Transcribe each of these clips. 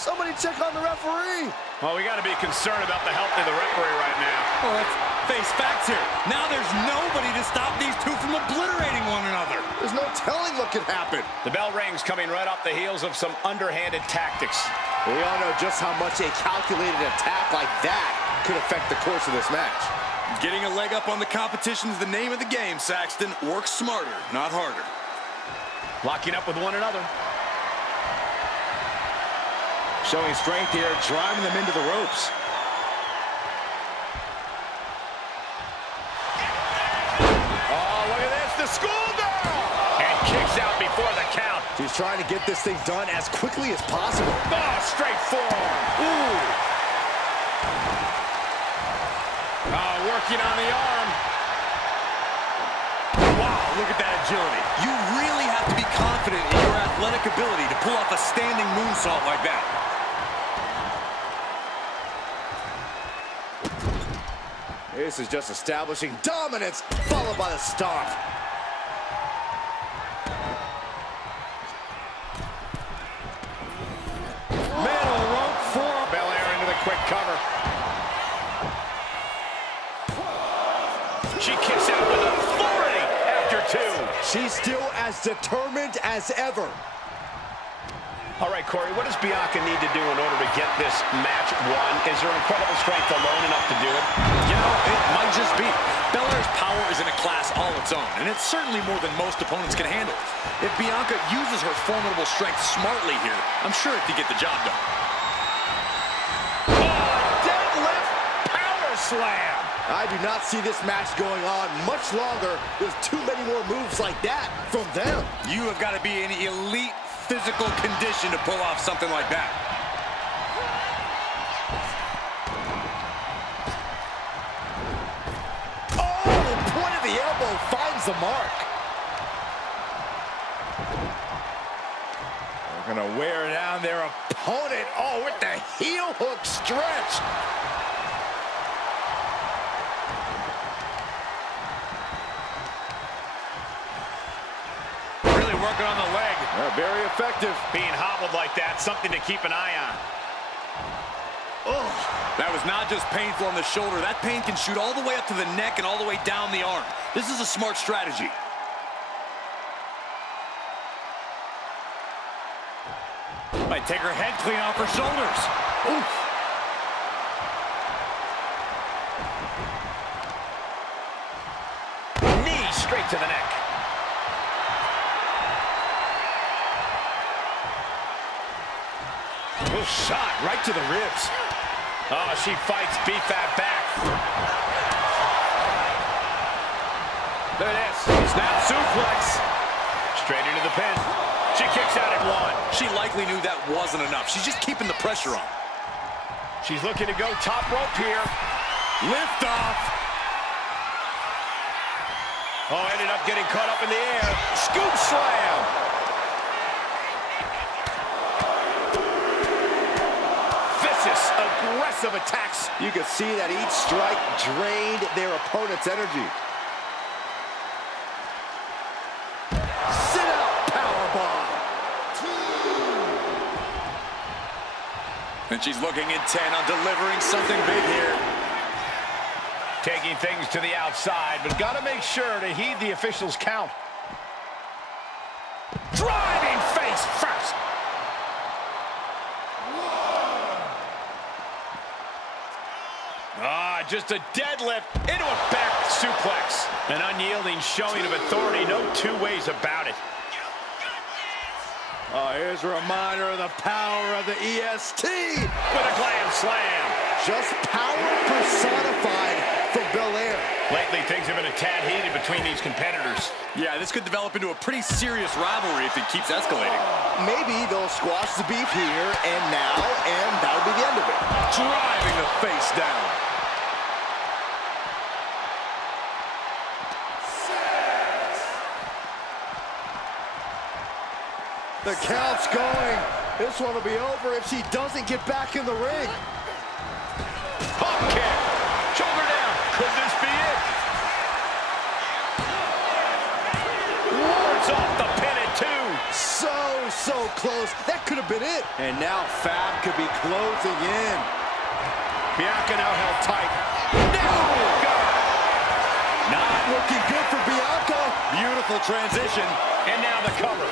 Somebody check on the referee. Well, we got to be concerned about the health of the referee right now. Well, let's face facts here. Now there's nobody to stop these two from obliterating one another. There's no telling what could happen. The bell rings, coming right off the heels of some underhanded tactics. We all know just how much a calculated attack like that could affect the course of this match. Getting a leg up on the competition is the name of the game, Saxton. Work smarter, not harder. Locking up with one another. Showing strength here, driving them into the ropes. Oh, look at this, the schoolgirl! And kicks out before the count. She's trying to get this thing done as quickly as possible. Oh, straight forearm. Ooh. Oh, working on the arm. Wow, look at that agility. You really have to be confident in your athletic ability to pull off a standing moonsault like that. This is just establishing dominance, followed by the stomp. Middle rope for Belair into the quick cover. She kicks out with authority after two. She's still as determined as ever. All right, Corey, what does Bianca need to do in order to get this match won? Is her incredible strength alone enough to do it? You know, it might just be. Belair's power is in a class all its own, and it's certainly more than most opponents can handle. If Bianca uses her formidable strength smartly here, I'm sure it could get the job done. Oh, deadlift power slam. I do not see this match going on much longer with too many more moves like that from them. You have got to be in elite physical condition to pull off something like that. Oh, the point of the elbow finds the mark. They're gonna wear down their opponent. Oh, with the heel hook stretch. Working on the leg. Very effective. Being hobbled like that, something to keep an eye on. Oh, that was not just painful on the shoulder. That pain can shoot all the way up to the neck and all the way down the arm. This is a smart strategy. Might take her head clean off her shoulders. Oof. Knee straight to the neck. Oh, shot right to the ribs. Oh, she fights, beat that back. Look at this. Snap suplex. Straight into the pin. She kicks out at one. She likely knew that wasn't enough. She's just keeping the pressure on. She's looking to go top rope here. Lift off. Oh, ended up getting caught up in the air. Scoop slam. Aggressive attacks. You can see that each strike drained their opponent's energy. Sit out powerbomb. And she's looking intent on delivering something big here. Taking things to the outside, but got to make sure to heed the officials' count. Driving face first. Ah, just a deadlift into a back suplex. An unyielding showing of authority, no two ways about it. Oh, here's a reminder of the power of the EST. With a glam slam. Just power personified for Belair. Lately, things have been a tad heated between these competitors. Yeah, this could develop into a pretty serious rivalry if it keeps escalating. Maybe they'll squash the beef here and now, and that'll be the end of it. Driving the face down. The count's going. This one will be over if she doesn't get back in the ring. Pump kick. Shoulder down. Could this be it? Wards off the pin two. So close. That could have been it. And now Fab could be closing in. Bianca now held tight. No! Not Looking good for Bianca. beautiful transition. And now the cover.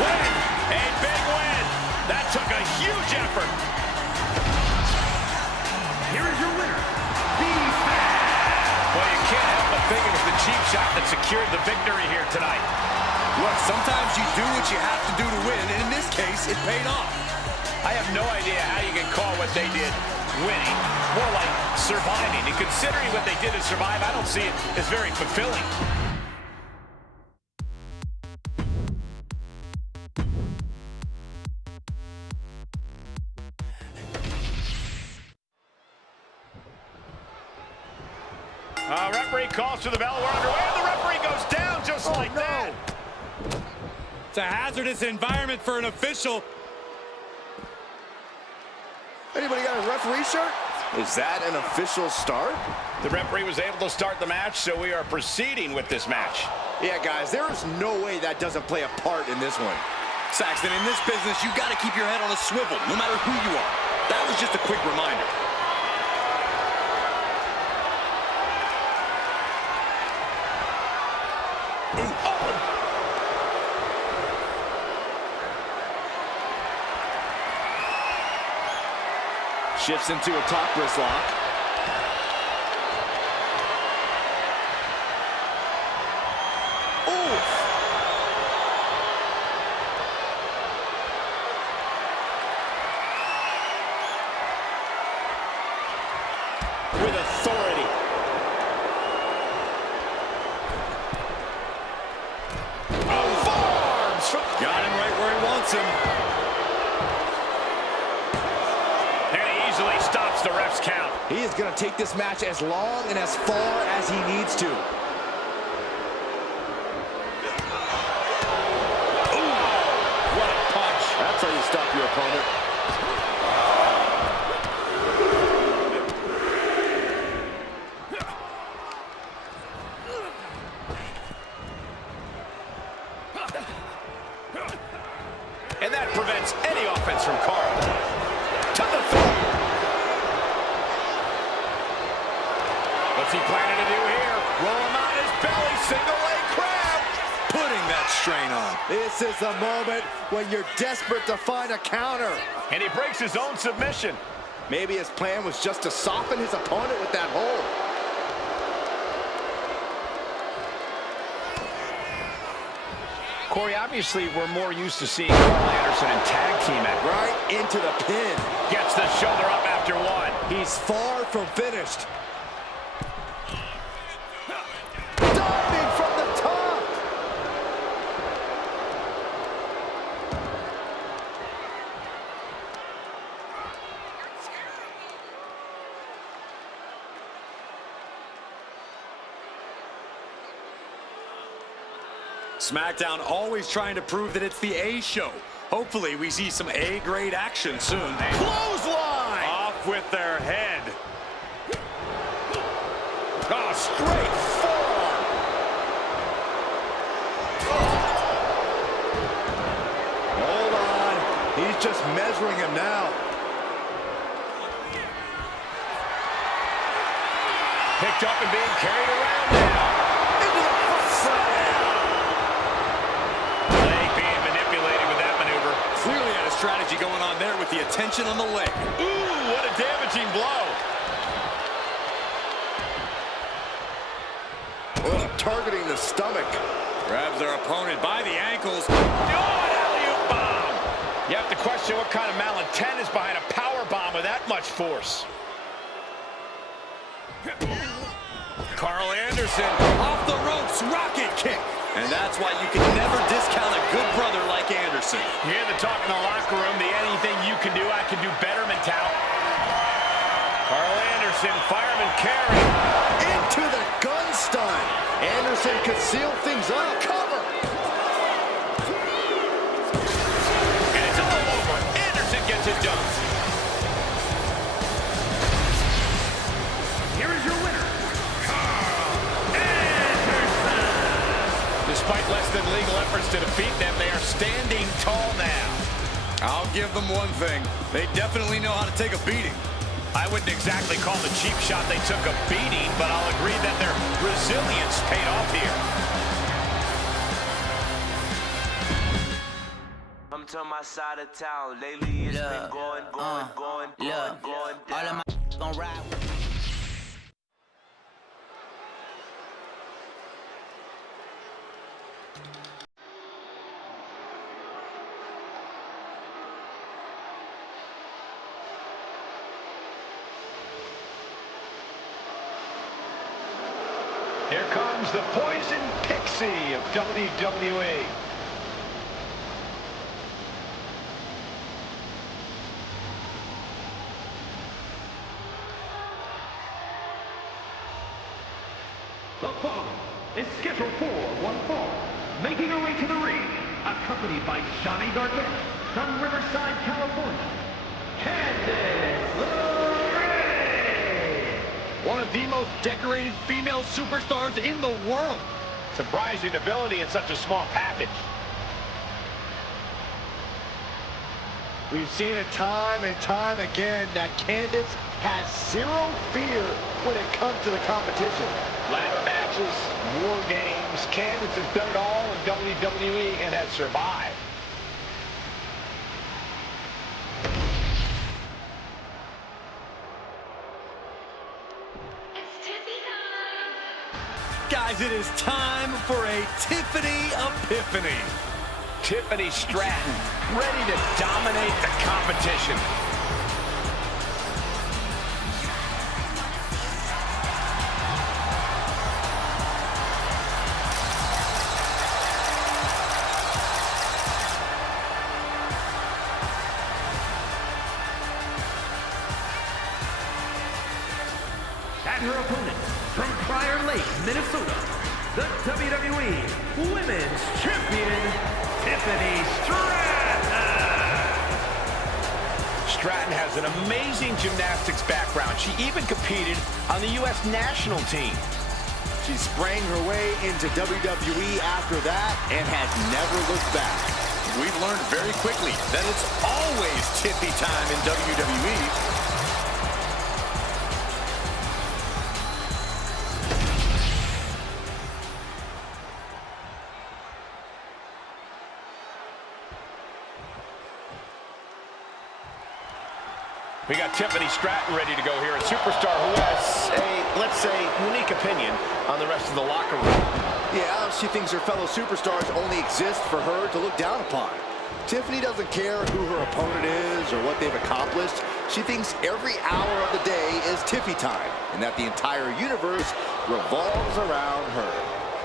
Win! A big win! That took a huge effort. Here is your winner, Well, you can't help but think it was the cheap shot that secured the victory here tonight. Look, sometimes you do what you have to do to win, and in this case, it paid off. I have no idea how you can call what they did winning. More like surviving. And considering what they did to survive, I don't see it as very fulfilling. Referee calls for the bell. We're underway, and the referee goes down just like that. It's a hazardous environment for an official. Anybody got a referee shirt? Is that an official start? The referee was able to start the match, so we are proceeding with this match. Yeah, guys, there is no way that doesn't play a part in this one. Saxton, in this business, you got to keep your head on a swivel, no matter who you are. That was just a quick reminder. Shifts into a top wrist lock. Oof! With authority. Forearms! Got him right where he wants him. And he easily stops the ref's count. He is going to take this match as long and as far as he needs to. What a punch. That's how you stop your opponent. And that prevents any offense from Carl. To the throat. What's he planning to do here? Roll him on his belly, single leg crab. Putting that strain on. This is the moment when you're desperate to find a counter. And he breaks his own submission. Maybe his plan was just to soften his opponent with that hold. Corey, obviously we're more used to seeing Carl Anderson in tag team act. Right into the pin. Gets the shoulder up after one. He's far from finished. Diving from the top. SmackDown always trying to prove that it's the A show. Hopefully we see some A-grade action soon. Clothesline. Off with their head. Oh, straight forearm. Hold on. He's just measuring him now. Picked up and being carried around now. Into the front slam. Leg being manipulated with that maneuver. Clearly had a strategy going on there with the attention on the leg. Ooh, what a damaging blow. Oh, targeting the stomach. Grabs their opponent by the ankles. Oh, an alley-oop bomb. You have to question what kind of malintent is behind a power bomb with that much force. Carl Anderson off the ropes, rocket kick. And that's why you can never discount a good brother like Anderson. You hear the talk in the locker room, the anything you can do, I can do better mentality. Carl Anderson, fireman carry. Into the gun stun. Anderson could seal things up. Cover. And it's all over. Anderson gets it done. Here is your winner, Carl Anderson. The Despite less than legal efforts to defeat them, they are standing tall now. I'll give them one thing. They definitely know how to take a beating. I wouldn't exactly call the cheap shot they took a beating, but I'll agree that their resilience paid off here. Come to my side of town. Lately it's been going down. All of my gon' ride. Here comes the Poison Pixie of WWE. The following is scheduled for one fall, making her way to the ring, accompanied by Johnny Gargano from Riverside, California, Candice LeRae. One of the most decorated female superstars in the world. Surprising ability in such a small package. We've seen it time and time again that Candice has zero fear when it comes to the competition. Ladder matches, war games. Candice has done it all in WWE and has survived. Guys, it is time for a Tiffany Epiphany. Tiffany Stratton, ready to dominate the competition. And her opponent, from Prior Lake, Minnesota, the WWE Women's Champion, Tiffany Stratton. Stratton has an amazing gymnastics background. She even competed on the U.S. national team. She sprang her way into WWE after that and has never looked back. We've learned very quickly that it's always Tiffy time in WWE. We got Tiffany Stratton ready to go here, a superstar who has a, let's say, unique opinion on the rest of the locker room. Yeah, she thinks her fellow superstars only exist for her to look down upon. Tiffany doesn't care who her opponent is or what they've accomplished. She thinks every hour of the day is Tiffy time, and that the entire universe revolves around her.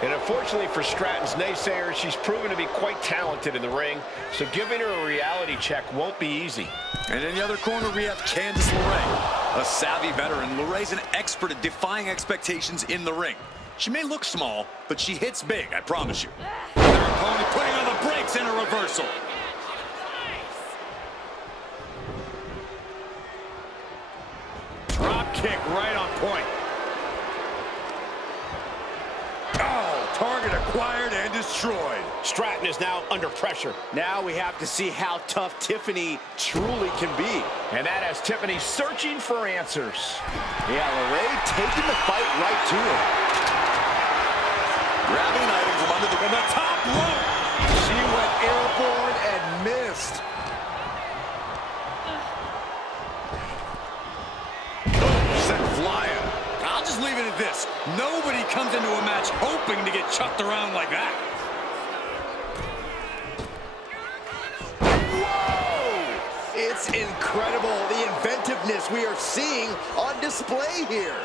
And unfortunately for Stratton's naysayers, she's proven to be quite talented in the ring, so giving her a reality check won't be easy. And in the other corner, we have Candice LeRae. A savvy veteran, LeRae's an expert at defying expectations in the ring. She may look small, but she hits big, I promise you. Their opponent putting on the brakes in a reversal. Drop kick right on point. Target acquired and destroyed. Stratton is now under pressure. Now we have to see how tough Tiffany truly can be. And that has Tiffany searching for answers. Yeah, LeRae taking the fight right to her. Grabbing an item from under the top rope. She went airborne and missed. Sent flying. I'll just leave it at this. Nobody comes into a match hoping to get chucked around like that. Whoa! It's incredible, the inventiveness we are seeing on display here.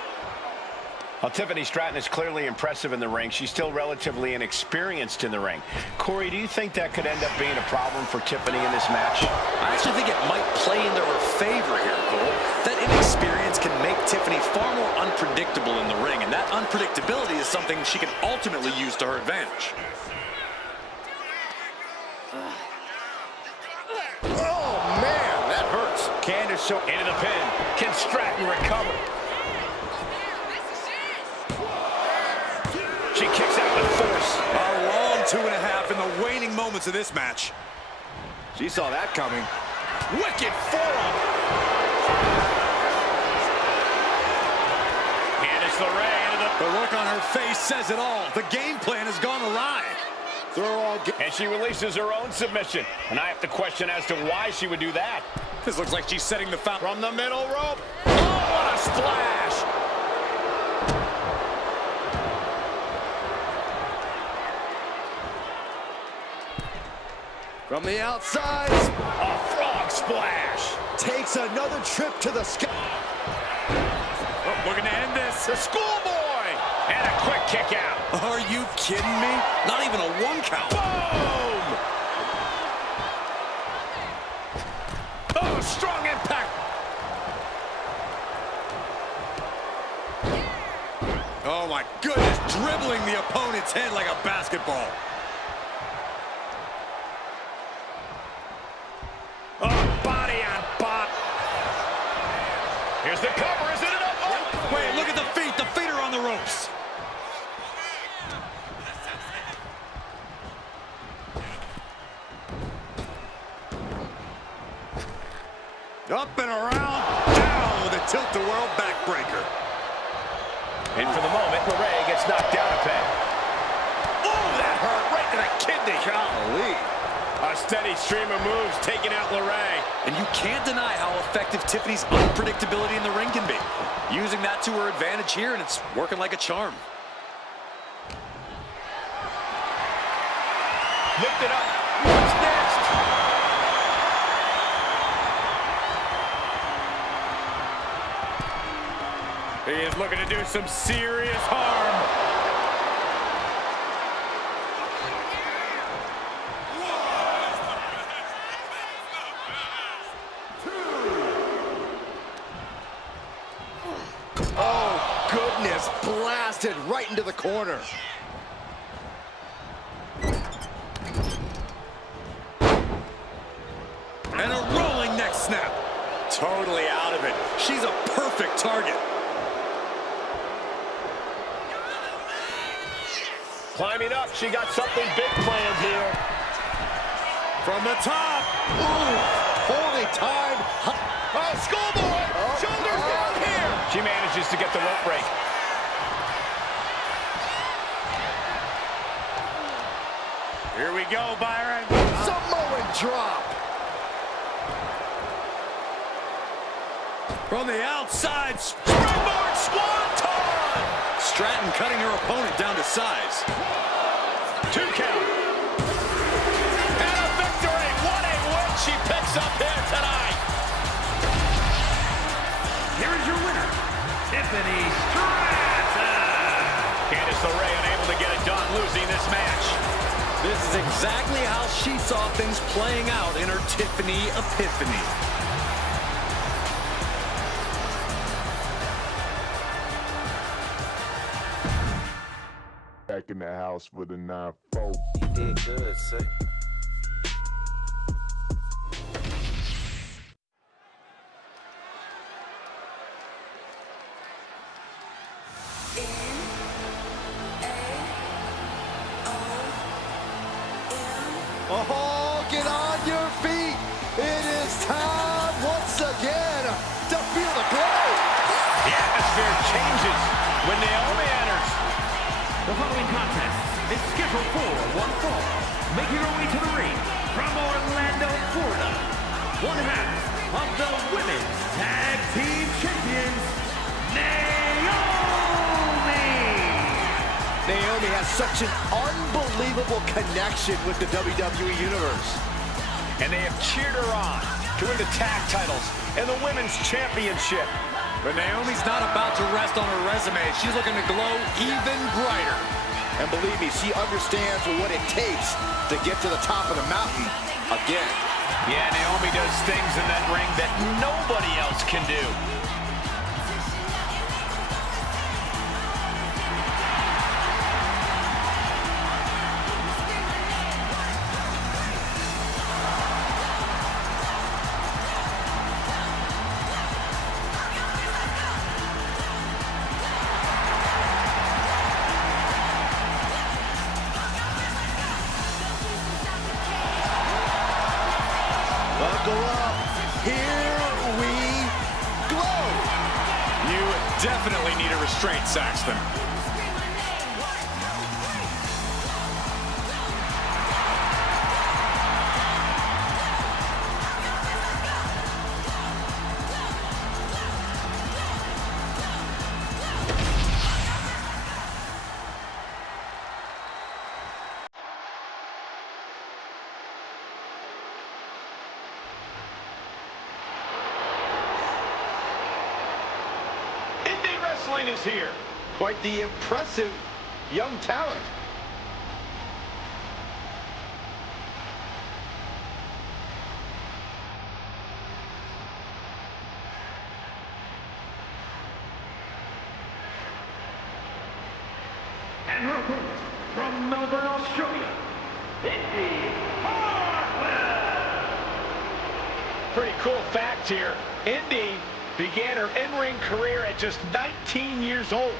Well, Tiffany Stratton is clearly impressive in the ring. She's still relatively inexperienced in the ring. Corey, do you think that could end up being a problem for Tiffany in this match? I actually think it might play into her favor here, Cole. That inexperience can make Tiffany far more unpredictable in the ring, and that unpredictability is something she can ultimately use to her advantage. Oh, man, that hurts. Candice show into the pin. Can Stratton recover? She kicks out with force. A long moments of this match. She saw that coming. Wicked forearm. Candice LeRae into The look on her face says it all. The game plan has gone awry. and she releases her own submission. And I have to question as to why she would do that. This looks like she's setting the foul. From the middle rope. Oh, what a splash. From the outside. A frog splash. Takes another trip to the sky. Oh, looking to end this. The schoolboy. And a quick kick out. Are you kidding me? Not even a 1 count. Boom. Oh, strong impact. Oh my goodness, dribbling the opponent's head like a basketball. Oh, body on bot. Here's the cover, isn't it? Oh. Wait, look at the feet. The feet are on the ropes. Up and around, down with a tilt-a-whirl backbreaker. And for the moment, LeRae gets knocked down a peg. Oh, that hurt right to the kidney. Golly. A steady stream of moves taking out LeRae. And you can't deny how effective Tiffany's unpredictability in the ring can be. Using that to her advantage here, and it's working like a charm. Lift it up. What's next? He is looking to do some serious harm. Oh, goodness. Blasted right into the corner. And a rolling neck snap. Totally out of it. She's a perfect target. Climbing up, she got something big planned here. From the top. Ooh, holy time. Oh, schoolboy. Shoulders down here. She manages to get the rope break. Here we go, Byron. Samoan drop. From the outside, springboard swanton. Stratton cutting her opponent down to size. 2 count. And a victory. What a win she picks up here tonight. Here is your winner, Tiffany Stratton. Candice LeRae unable to get it done, losing this match. This is exactly how she saw things playing out in her Tiffany epiphany. Back in the house with a 9-4. You did good, sir. Oh, get on your feet. It is time once again to feel the glow. The atmosphere changes when Naomi enters. The following contest is scheduled for one fall. Making her way to the ring from Orlando, Florida, one half of the Women's Tag Team Champions, Naomi. Naomi has such an unbelievable connection with the WWE Universe. And they have cheered her on to win the tag titles and the Women's Championship. But Naomi's not about to rest on her resume. She's looking to glow even brighter. And believe me, she understands what it takes to get to the top of the mountain again. Yeah, Naomi does things in that ring that nobody else can do. Buckle up. Here we go. You definitely need a restraint, Saxton. Indie Wrestling is here. Quite the impressive young talent. And her opponent from Melbourne, Australia, Indy Hartwell. Pretty cool fact here. Indy began her in-ring career at just 19 years old.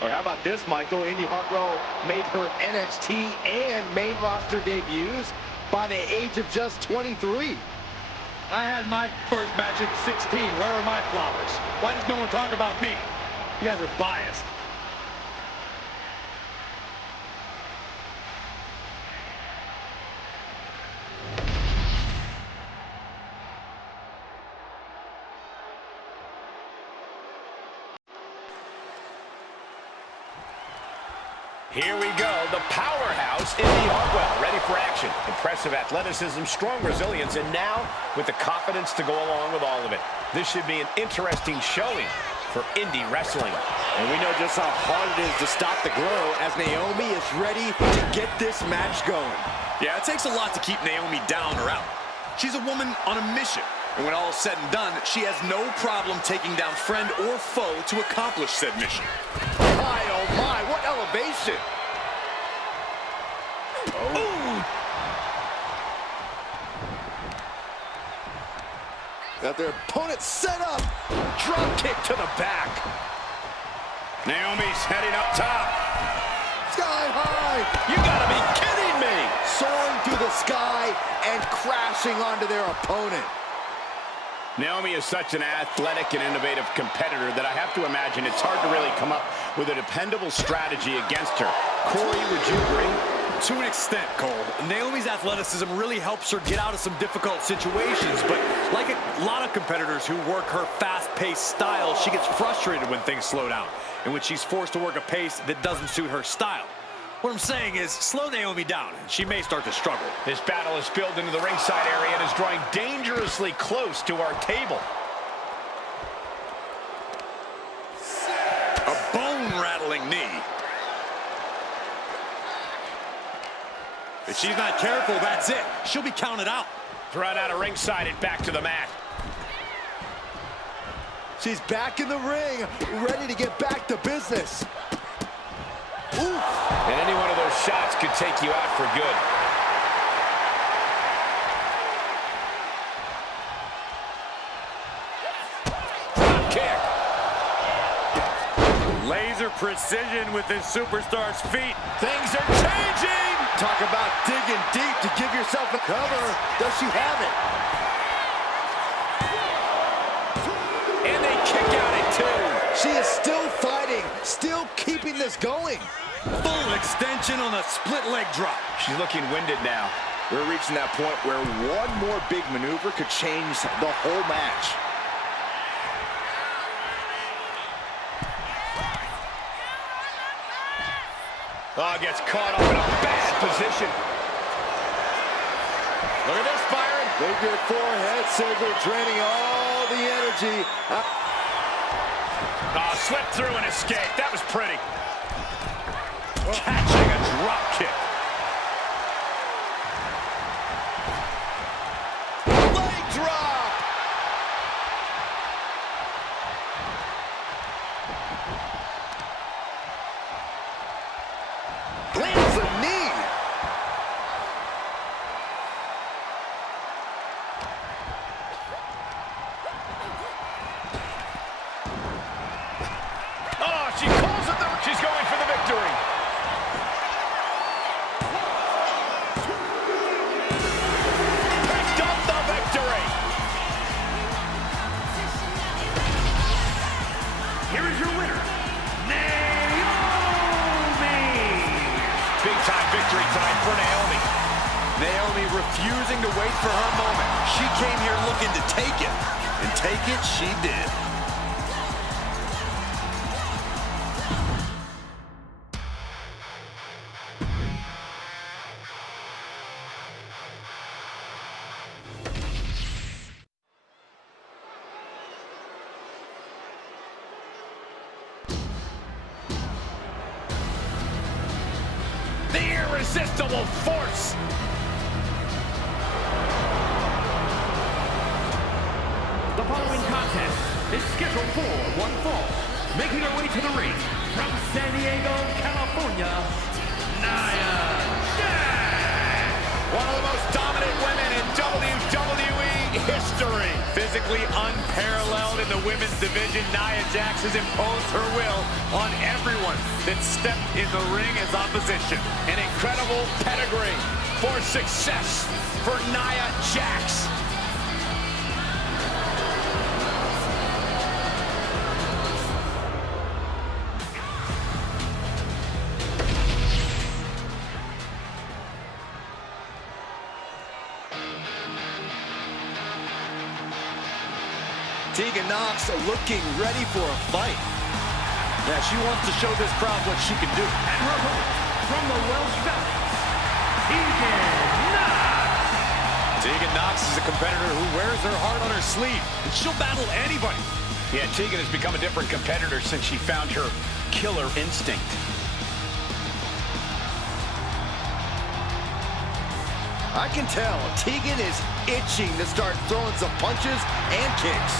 Or how about this, Michael? Indy Hartwell made her NXT and main roster debuts by the age of just 23. I had my first match at 16. Where are my flowers? Why does no one talk about me? You guys are biased. Here we go, the powerhouse, Indy Hartwell, ready for action. Impressive athleticism, strong resilience, and now with the confidence to go along with all of it. This should be an interesting showing for Indy Wrestling. And we know just how hard it is to stop the glow as Naomi is ready to get this match going. Yeah, it takes a lot to keep Naomi down or out. She's a woman on a mission. And when all is said and done, she has no problem taking down friend or foe to accomplish said mission. My, oh my, what elevation! Ooh! Got their opponent set up. Drop kick to the back. Naomi's heading up top. Sky high. You gotta be kidding me! Soaring through the sky and crashing onto their opponent. Naomi is such an athletic and innovative competitor that I have to imagine it's hard to really come up with a dependable strategy against her. Corey, would you agree? To an extent, Cole. Naomi's athleticism really helps her get out of some difficult situations, but like a lot of competitors who work her fast-paced style, she gets frustrated when things slow down and when she's forced to work a pace that doesn't suit her style. What I'm saying is, slow Naomi down, and she may start to struggle. This battle is spilled into the ringside area and is drawing dangerously close to our table. A bone-rattling knee. If she's not careful, that's it. She'll be counted out. Thrown out of ringside and back to the mat. She's back in the ring, ready to get back to business. Oof. And any one of those shots could take you out for good. Drop kick. Laser precision with this superstar's feet. Things are changing. Talk about digging deep to give yourself a cover. Does she have it? And they kick out at two. She is still fighting, still keeping this going. Full extension on a split leg drop. She's looking winded now. We're reaching that point where one more big maneuver could change the whole match. Oh, gets caught up in a bad position. Look at this, Byron. Figure four head scissor, draining all the energy. Oh, slipped through and escaped. That was pretty. Catching a drop kick. Leg drop. Lands a knee. Oh, she calls it. She's going for the victory. Picked up the victory. victory tonight for Naomi. Naomi refusing to wait for her moment. She came here looking to take it, and take it she did. The irresistible force. The following contest is scheduled for one fall. Making her way to the ring from San Diego, California, Nia Jax. One of the most dominant women in WWE history. Physically unparalleled in the women's division, Nia Jax has imposed her will on everyone that stepped in the ring as opposition. An incredible pedigree for success for Nia Jax. Tegan Nox looking ready for a fight. Yeah, she wants to show this crowd what she can do. And her opponent from the Welsh Valley, Tegan Nox. Tegan Nox is a competitor who wears her heart on her sleeve, and she'll battle anybody. Yeah, Tegan has become a different competitor since she found her killer instinct. I can tell Tegan is itching to start throwing some punches and kicks.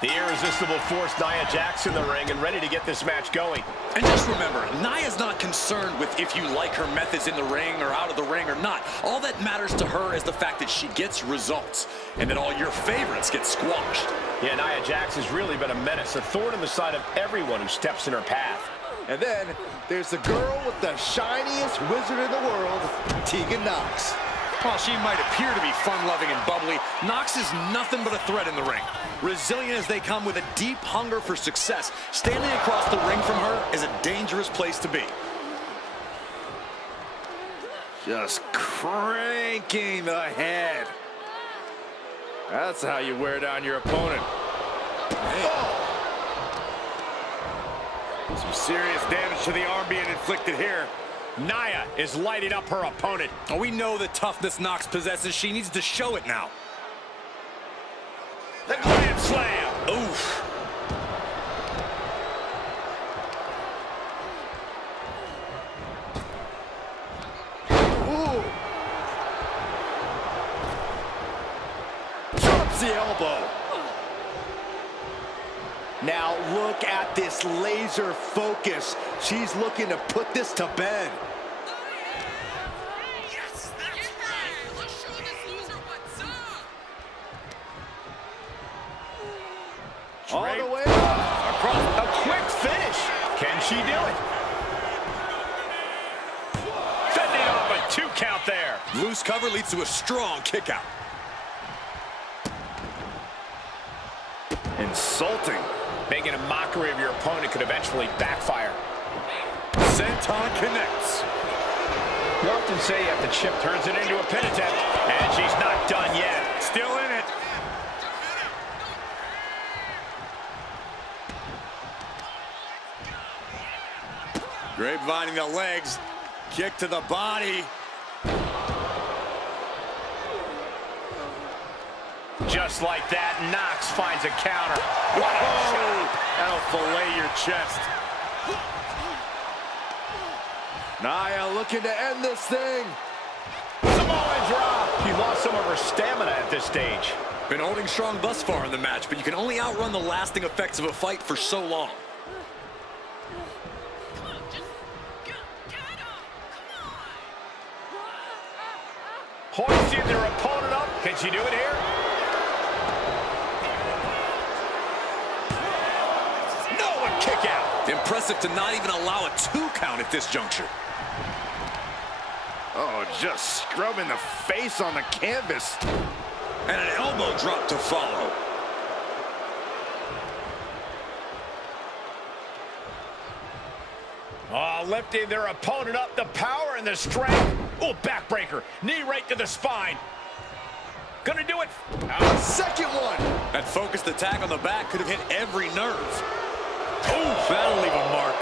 The irresistible force, Nia Jax in the ring and ready to get this match going. And just remember, Nia's not concerned with if you like her methods in the ring or out of the ring or not. All that matters to her is the fact that she gets results and that all your favorites get squashed. Yeah, Nia Jax has really been a menace, a thorn in the side of everyone who steps in her path. And then there's the girl with the shiniest wizard in the world, Tegan Nox. While she might appear to be fun-loving and bubbly, Nox is nothing but a threat in the ring. Resilient as they come with a deep hunger for success, standing across the ring from her is a dangerous place to be. Just cranking the head. That's how you wear down your opponent. Some serious damage to the arm being inflicted here. Nia is lighting up her opponent. Oh, we know the toughness Nox possesses. She needs to show it now. The Grand Slam. Oof. Ooh. Drops the elbow. Now look at this laser focus. She's looking to put this to bed. Yes, that's right. Let's show this loser what's up. All the way Across a quick finish. Can she do it? Fending off a 2 count there. Loose cover leads to a strong kick out. insulting. Making a mockery of your opponent could eventually backfire. Senton connects. You often say if the chip turns it into a pin attempt, and she's not done yet. Still in it. Grapevining the legs. Kick to the body. Just like that, Nox finds a counter. What a shot. That'll fillet your chest. Nia looking to end this thing. Samoan drop. She lost some of her stamina at this stage. Been holding strong thus far in the match, but you can only outrun the lasting effects of a fight for so long. Hoisting their opponent up. Can she do it here? Impressive to not even allow a 2 count at this juncture. Oh, just scrubbing the face on the canvas. And an elbow drop to follow. Oh, lifting their opponent up, the power and the strength. Oh, backbreaker. Knee right to the spine. Gonna do it. Second one. That focused attack on the back could have hit every nerve. Oh, that'll leave a mark.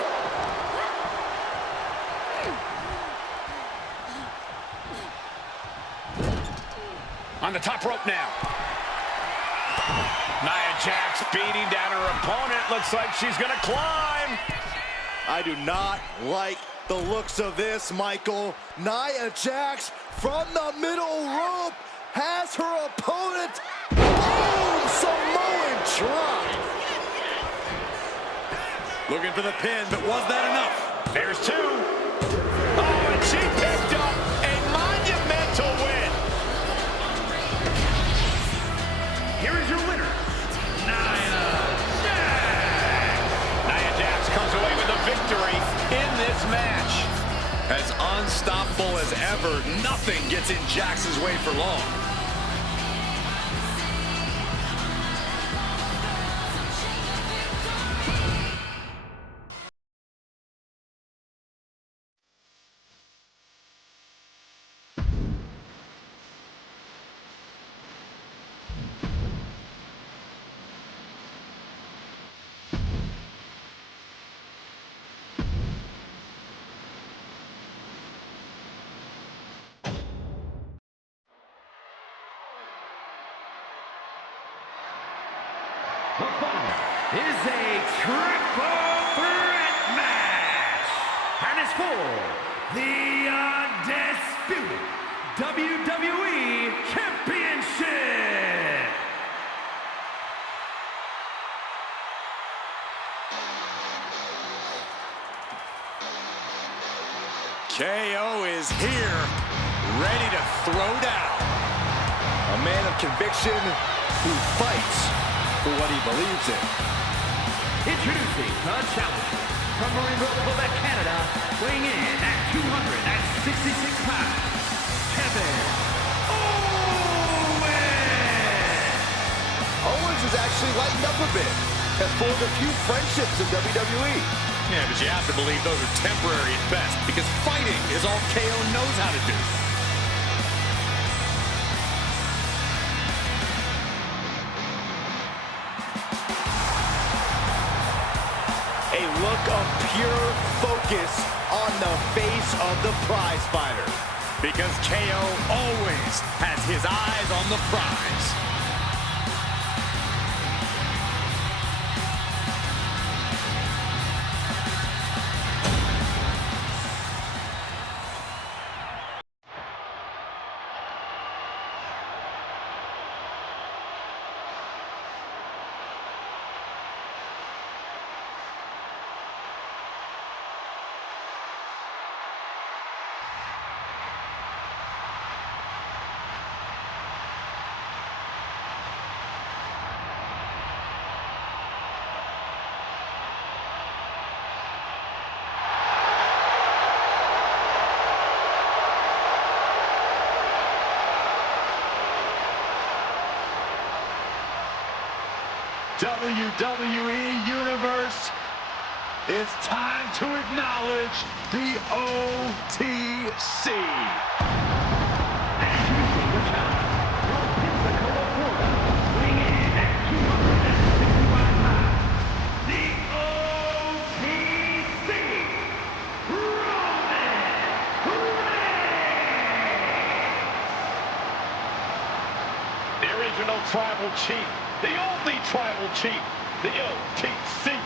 On the top rope now. Nia Jax beating down her opponent. Looks like she's gonna climb. I do not like the looks of this, Michael. Nia Jax from the middle rope has her opponent. Boom! Samoan drop. Looking for the pin, but was that enough? There's 2. Oh, and she picked up a monumental win. Here is your winner, Nia Jax. Nia Jax comes away with a victory in this match. As unstoppable as ever, nothing gets in Jax's way for long. The following is a triple threat match, and it's for the undisputed WWE Championship. KO is here, ready to throw down. A man of conviction who fights for what he believes in. Introducing the challenger from Marine Quebec, Canada, weighing in at 266 pounds, Kevin Owens. Owens has actually lightened up a bit, has formed a few friendships in WWE. Yeah, but you have to believe those are temporary at best, because fighting is all KO knows how to do. A look of pure focus on the face of the prize fighter. Because KO always has his eyes on the prize. WWE Universe, it's time to acknowledge the OTC. Introducing the challenger from Pensacola, Florida, weighing in at 265 pounds, the OTC, Roman Reigns. The original tribal chief. The only tribal chief, the OTC.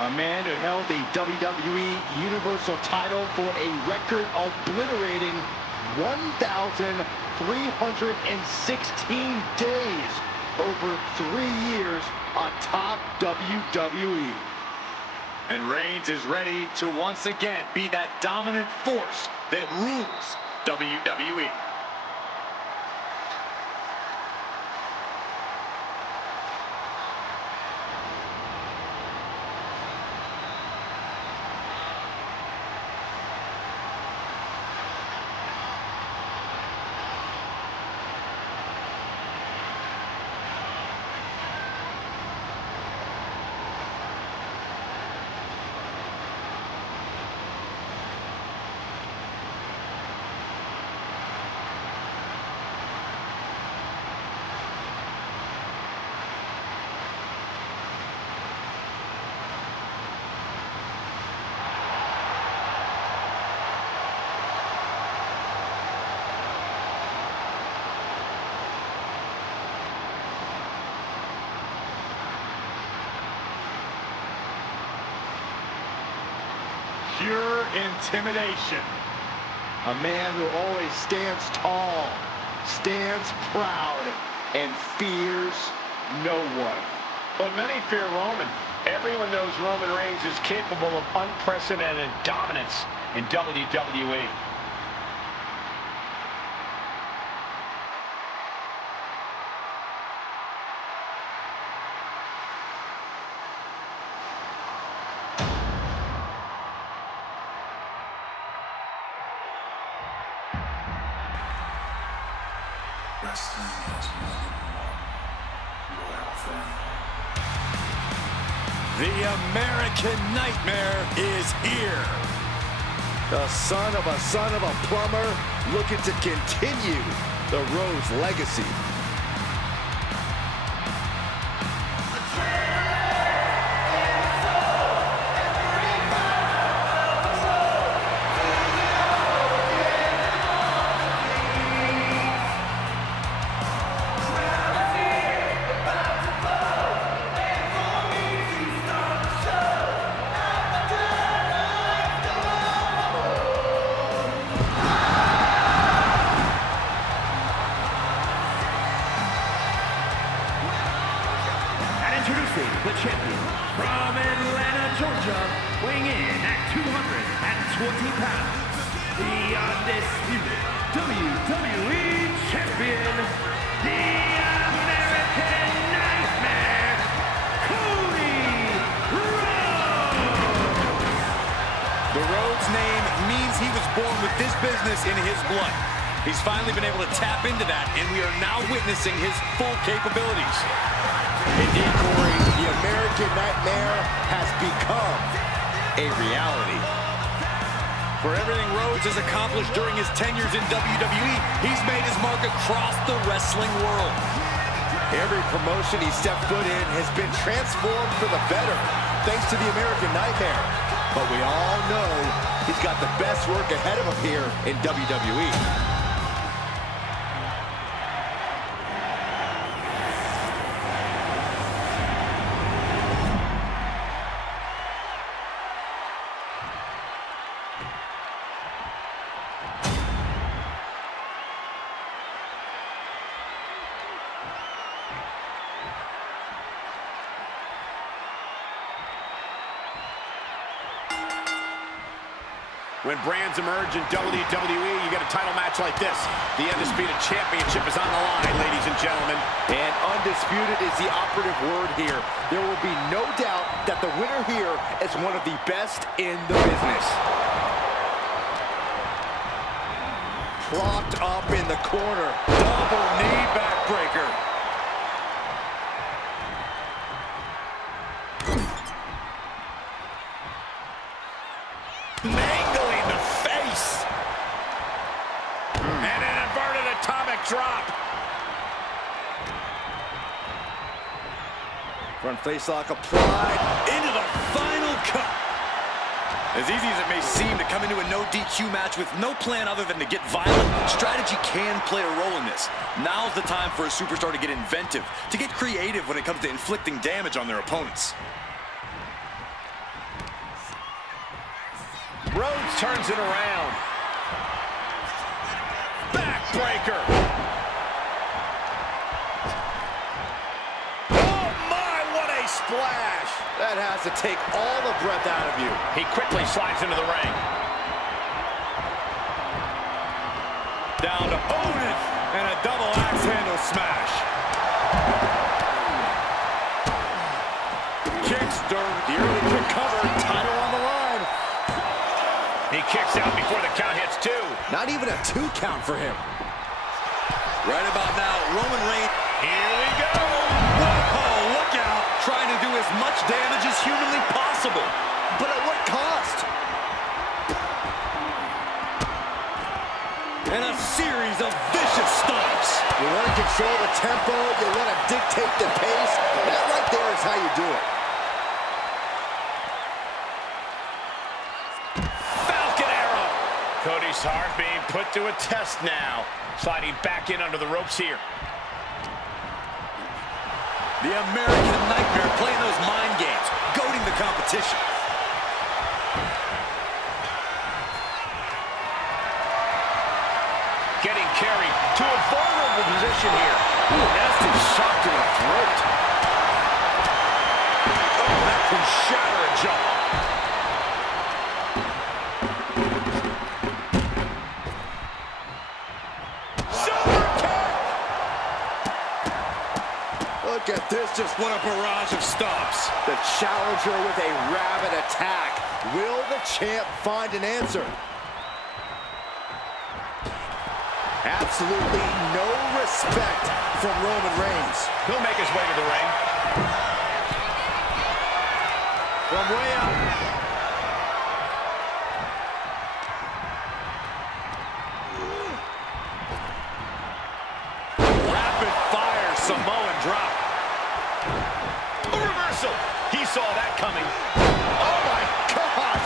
A man who held the WWE Universal title for a record obliterating 1,316 days over 3 years atop WWE. And Reigns is ready to once again be that dominant force that rules WWE. pure intimidation. A man who always stands tall, stands proud, and fears no one. But many fear Roman. Everyone knows Roman Reigns is capable of unprecedented dominance in WWE. Wrestling has more than one loyal fan. The American Nightmare is here. The son of a plumber looking to continue the Rhodes legacy. Introducing the champion from Atlanta, Georgia, weighing in at 220 pounds, the undisputed WWE champion, the American Nightmare, Cody Rhodes. The Rhodes name means he was born with this business in his blood. He's finally been able to tap into that, and we are now witnessing his full capabilities. Indeed, Corey, the American Nightmare has become a reality. For everything Rhodes has accomplished during his tenures in WWE, he's made his mark across the wrestling world. Every promotion he stepped foot in has been transformed for the better, thanks to the American Nightmare. But we all know he's got the best work ahead of him here in WWE. When brands emerge in WWE, you get a title match like this. The Undisputed Championship is on the line, ladies and gentlemen. And undisputed is the operative word here. There will be no doubt that the winner here is one of the best in the business. Propped up in the corner. Double knee backbreaker. Mangling the face. And an inverted atomic drop. Front face lock applied. Into the final cut. As easy as it may seem to come into a no DQ match with no plan other than to get violent, strategy can play a role in this. Now's the time for a superstar to get inventive, to get creative when it comes to inflicting damage on their opponents. Rhodes turns it around. Backbreaker. Oh my, what a splash. That has to take all the breath out of you. He quickly slides into the ring. Down to opponent and a double axe handle smash. Kickster, the early kick cover, title on the line. He kicks out before the count hits two. Not even a 2 count for him. Right about now, Roman Reigns. Here we go. Whoa, look out. Trying to do as much damage as humanly possible. But at what cost? And a series of vicious stomps. You want to control the tempo, you want to dictate the pace. That right there is how you do it. Falcon arrow. Cody's heart being put to a test now. Sliding back in under the ropes here. The American Nightmare playing those mind games, goading the competition. position here. Ooh, nasty shot to the throat. Oh, that can shatter a jaw. Look at this, just What a barrage of stops. the challenger with a rabid attack. Will the champ find an answer? Absolutely no respect from Roman Reigns. He'll make his way to the ring. From way up. Rapid fire Samoan drop. A reversal. He saw that coming. Oh my God!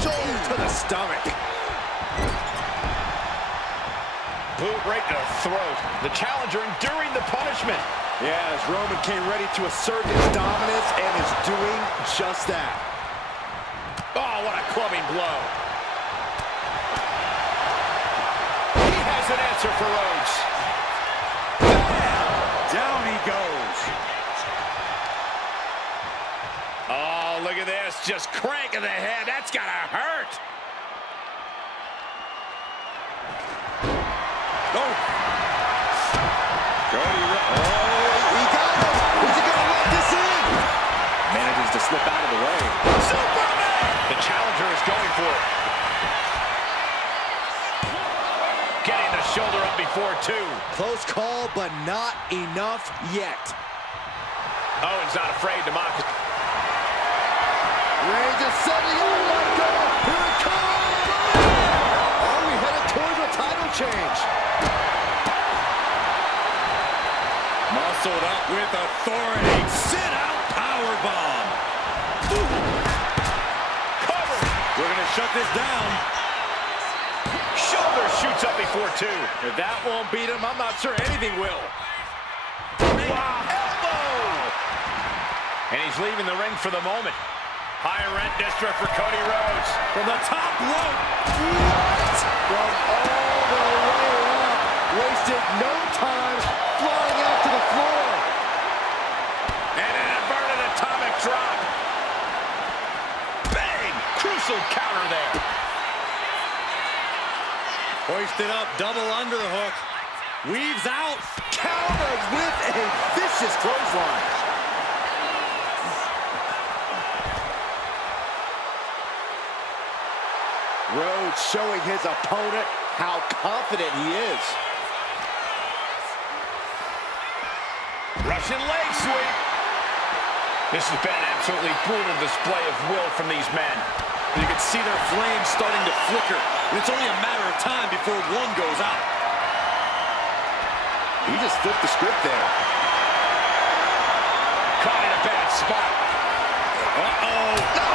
Shoulder to the stomach. Boot right to the throat. The challenger enduring the punishment. Yeah, as Roman came ready to assert his dominance and is doing just that. Oh, what a clubbing blow. He has an answer for Rhodes. Down he goes. Oh, look at this. Just cranking the head. That's got to hurt. Oh. Cody Rhodes. Oh, he got it. Is he going to let this in? Manages to slip out of the way. Superman! The challenger is going for it. Getting the shoulder up before two. Close call, but not enough yet. Owen's not afraid to mock it. Reigns is setting up. Let go. Here it comes. Are we headed towards a title change? Muscled up with authority. Sit out powerbomb. Cover. We're going to shut this down. Shoulder shoots up before two. If that won't beat him, I'm not sure anything will. Wow. Elbow. And he's leaving the ring for the moment. High rent district for Cody Rhodes. From the top rope. What? From all the way up. Wasted no time flying out to the floor. And an inverted atomic drop. Bang! Crucial counter there. Hoisted up, double underhook. Weaves out. Countered with a vicious clothesline. Rhodes showing his opponent how confident he is. Russian leg sweep. This has been an absolutely brutal display of will from these men. You can see their flames starting to flicker. And it's only a matter of time before one goes out. He just flipped the script there. Caught in a bad spot. Uh-oh. No!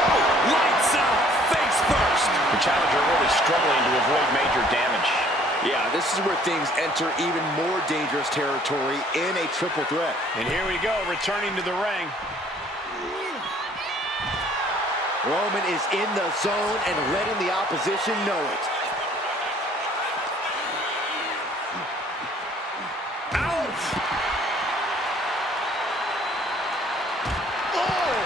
Lights out. Face first. The challenger really struggling to avoid major damage. Yeah, this is where things enter even more dangerous territory in a triple threat. And here we go, returning to the ring. Roman is in the zone and letting the opposition know it. Ouch! Oh!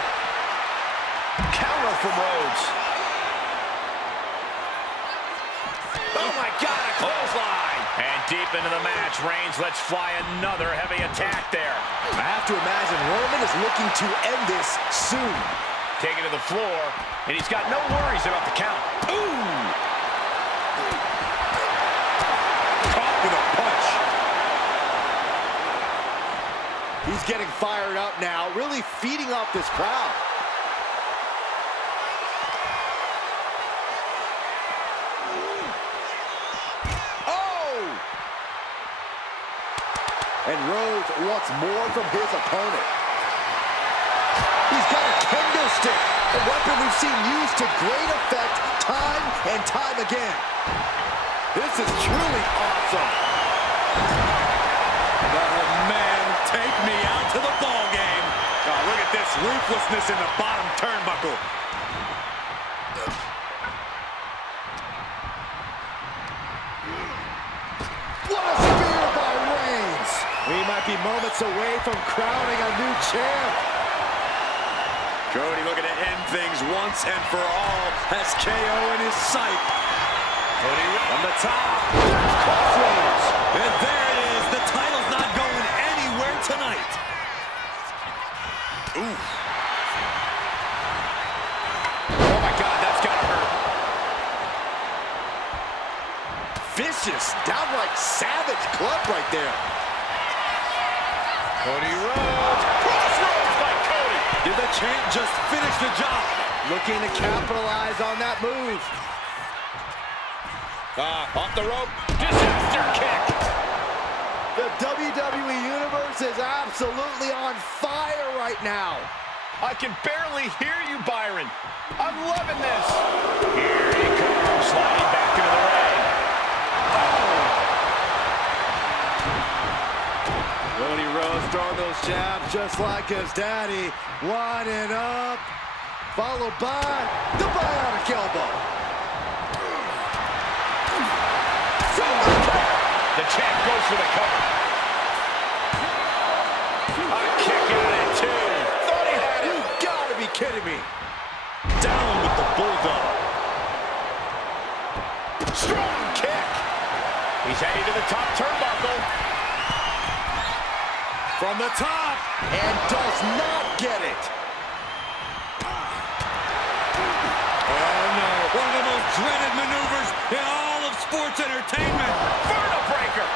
Counter from Rhodes. Oh my God, a clothesline! And deep into the match, Reigns lets fly another heavy attack there. I have to imagine Roman is looking to end this soon. Taken to the floor, and he's got no worries about the count. Ooh! Caught with a punch. He's getting fired up now, really feeding off this crowd. Oh! And Rhodes wants more from his opponent. He's got a kendo stick, a weapon we've seen used to great effect time and time again. This is truly awesome. Oh, man, take me out to the ball game. Oh, look at this ruthlessness in the bottom turnbuckle. be moments away from crowning a new champ. Cody looking to end things once and for all. Has KO in his sight. Cody from the top. Crossroads. And there it is. The title's not going anywhere tonight. Ooh. Oh my God, that's gotta hurt. Vicious, downright savage club right there. Cody Rhodes. Crossroads by Cody. Did the champ just finish the job? Looking to capitalize on that move. Off the rope. Disaster kick. The WWE Universe is absolutely on fire right now. I can barely hear you, Byron. I'm loving this. Here he comes, sliding back into the ring. Cody Rhodes throwing those jabs just like his daddy. Winding up, followed by the bionic elbow. The champ goes for the cover. A kick out at two. Thought he had it. You gotta be kidding me. Down with the bulldog. Strong kick. He's heading to the top turnbuckle. From the top. And does not get it. Oh no, one of the most dreaded maneuvers in all of sports entertainment. Vertical breaker.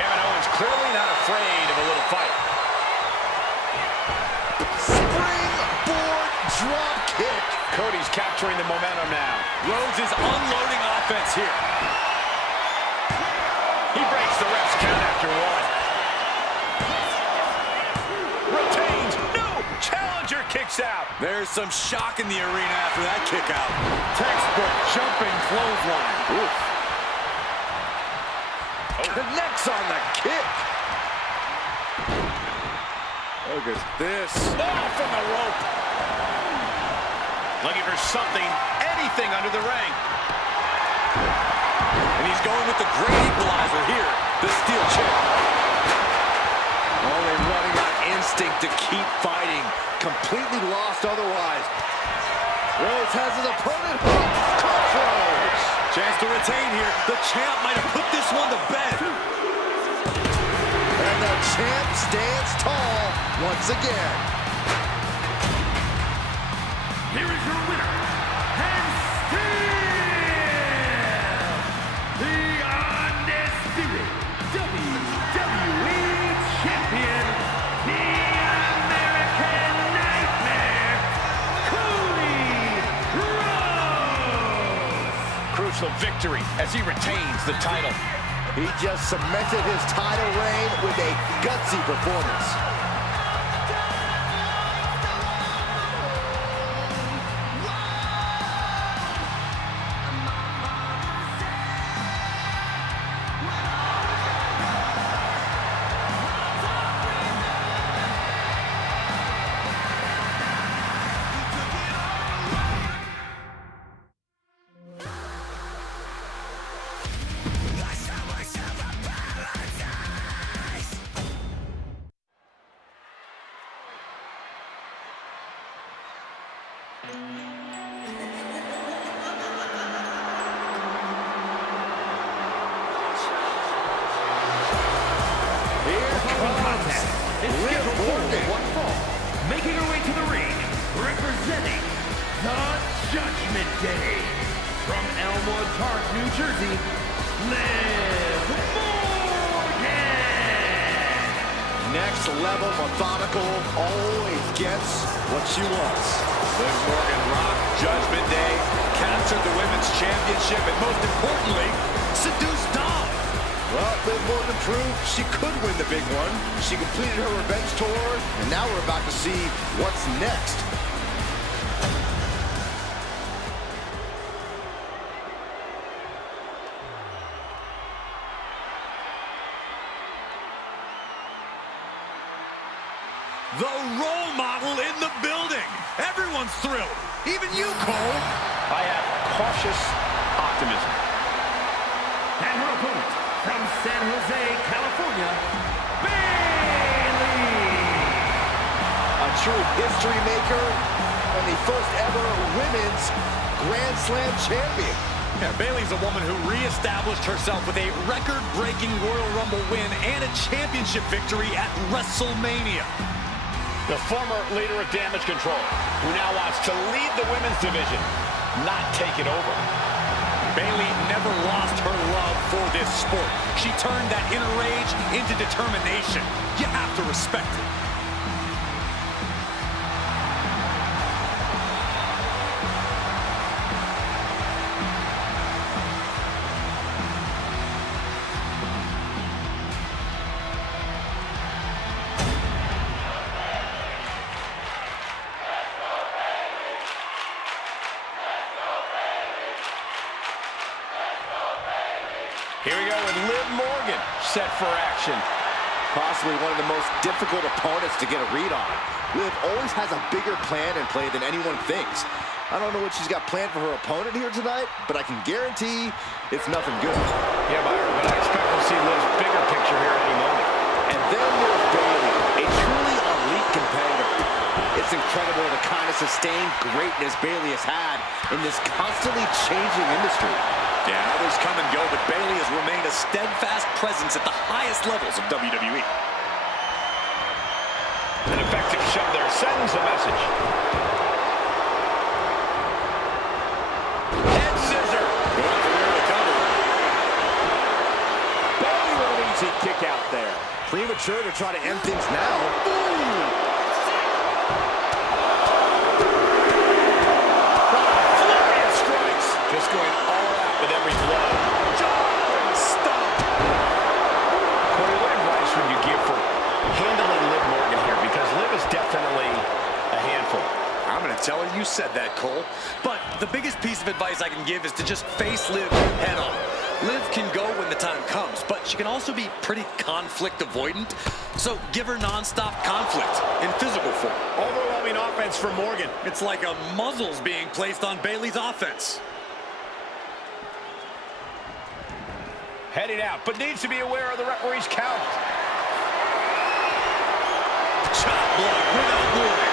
Kevin Owens clearly not afraid of a little fight. Springboard drop kick. Cody's capturing the momentum now. Rhodes is unloading offense here. He breaks the ref's count after one. Retains. No! Challenger kicks out. There's some shock in the arena after that kick out. Textbook jumping clothesline. Oof. Connects on the kick. Look at this. Oh, from the rope. Looking for something, anything under the ring. And he's going with the great equalizer here, the steel chair. Only running on instinct to keep fighting. Completely lost otherwise. Rhodes has his opponent hooked. Crossroads. Chance to retain here. The champ might have put this one to bed. And the champ stands tall once again. Here is your winner, and still the undisputed WWE Champion, the American Nightmare, Cody Rhodes. Crucial victory as he retains the title. He just cemented his title reign with a gutsy performance. Making her way to the ring, representing the Judgment Day, from Elmwood Park, New Jersey, Liv Morgan. Next level methodical, always gets what she wants. Liv Morgan rocked Judgment Day, captured the Women's Championship, and most importantly, seduced Dom. Well, Liv Morgan proved she could win the big one. She completed her revenge tour, and now we're about to see what's next. The role model in the building. Everyone's thrilled. Even you, Cole. I have cautious optimism. And her opponent, from San Jose, California, Bayley. A true history maker and the first ever women's Grand Slam champion. Yeah, Bayley's a woman who reestablished herself with a record-breaking Royal Rumble win and a championship victory at WrestleMania. The former leader of Damage Control, who now wants to lead the women's division, not take it over. Bayley never lost her love for this sport. She turned that inner rage into determination. You have to respect it. Here we go with Liv Morgan set for action. Possibly one of the most difficult opponents to get a read on. Liv always has a bigger plan in play than anyone thinks. I don't know what she's got planned for her opponent here tonight, but I can guarantee it's nothing good. Yeah, Byron, but I expect to see Liv's bigger picture here any moment. And then there's Bayley, a truly elite competitor. It's incredible the kind of sustained greatness Bayley has had in this constantly changing industry. Yeah, others come and go, but Bayley has remained a steadfast presence at the highest levels of WWE. An effective shove there sends a message. Head scissor. Going for the cover. Bayley with an easy kick out there. Premature to try to end things now. Ooh. Flurry of strikes. Just going all out with every blow. Stop. Corey, what advice would you give for handling Liv Morgan here? Because Liv is definitely a handful. I'm going to tell her you said that, Cole. But the biggest piece of advice I can give is to just face Liv head on. Liv can go when the time comes, but she can also be pretty conflict avoidant. So give her nonstop conflict in physical form. Overwhelming offense for Morgan. It's like a muzzle's being placed on Bayley's offense. Heading out, but needs to be aware of the referee's count. Chop block without warning.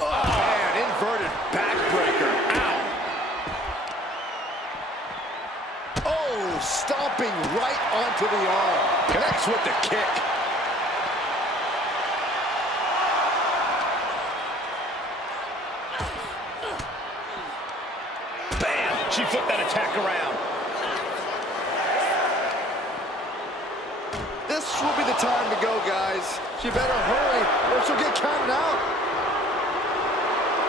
Oh, man, inverted backbreaker. Ow. Oh, stomping right onto the arm. Connects with the kick. Bam! She flipped that attack around. This will be the time to go, guys. She better hurry or she'll get counted out.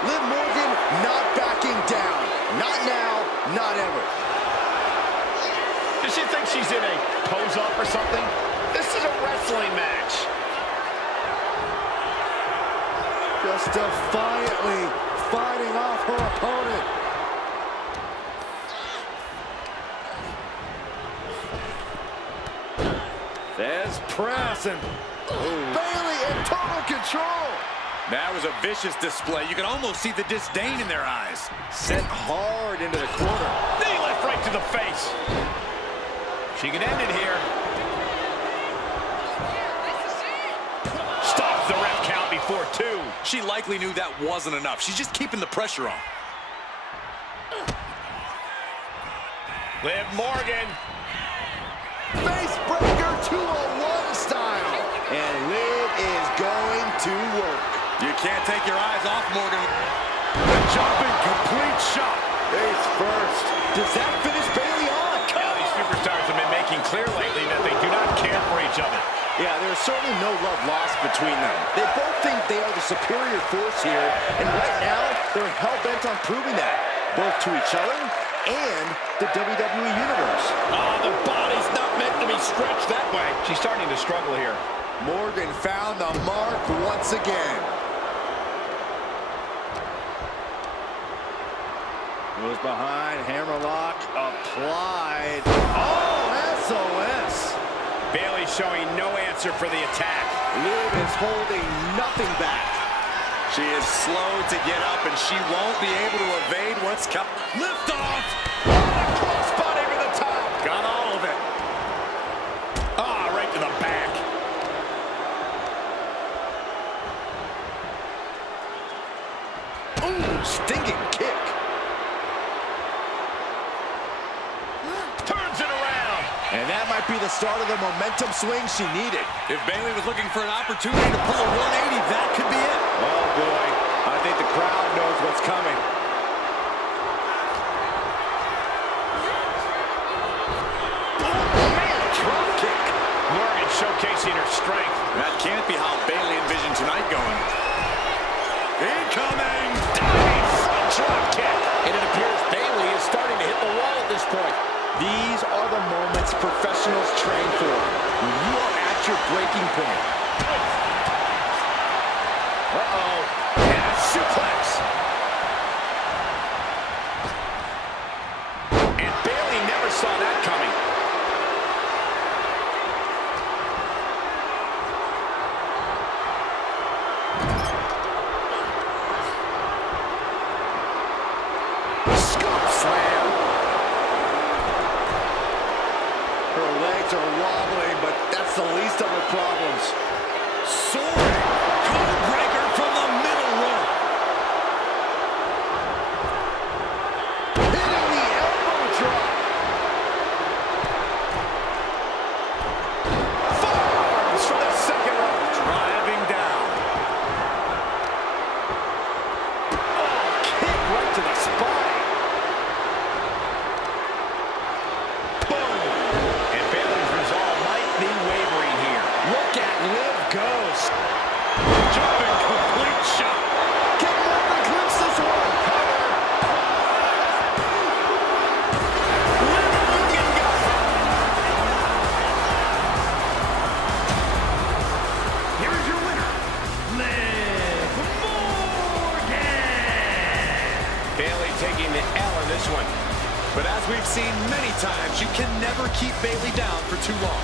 Liv Morgan not backing down. Not now, not ever. Does she think she's in a pose-off or something? This is a wrestling match. Just defiantly fighting off her opponent. There's pressing. Bayley in total control. That was a vicious display. You can almost see the disdain in their eyes. Sent hard into the corner. Knee left right to the face. She can end it here. Stops the ref count before two. She likely knew that wasn't enough. She's just keeping the pressure on. Liv Morgan. Face breaker 201 style. And Liv is going to work. You can't take your eyes off Morgan. The jumping complete shot. Face first. Does that finish Bayley on? Yeah, these superstars have been making clear lately that they do not care for each other. Yeah, there's certainly no love lost between them. They both think they are the superior force here, and right now, they're hell-bent on proving that, both to each other and the WWE Universe. Oh, the body's not meant to be stretched that way. She's starting to struggle here. Morgan found the mark once again. Goes behind, hammerlock applied. Oh, SOS. Bayley showing no answer for the attack. Liv is holding nothing back. She is slow to get up, and she won't be able to evade what's coming. Lift off! Crossbody over the top. Got all of it. Ah, right to the back. Ooh, stinging kick. Turns it around. And that might be the start of the momentum swing she needed. If Bayley was looking for an opportunity to pull a 180, that could be it. Oh, boy. I think the crowd knows what's coming. Drop kick. Morgan showcasing her strength. That can't be how Bayley envisioned tonight going. Incoming! Diving front drop kick. And it appears Bayley is starting to hit the wall at this point. These are the moments professionals train for. When you are at your breaking point. Uh-oh. And a suplex. And Bayley never saw that coming. Scoop slam. Her legs are wobbling, but that's the least of her problems. Soaring! Code breaker from the middle rope. Hitting the elbow drop. Forearms for the second rope. Driving down. Kick right to the spine. Boom. And Bayley's resolve might be wavering here. Look at Liv goes. Jumping complete shot. Can Morgan clinch this one? Liv Morgan got it. Here is your winner, Liv Morgan. Bayley taking the L in this one. But as we've seen many times, you can never keep Bayley down for too long.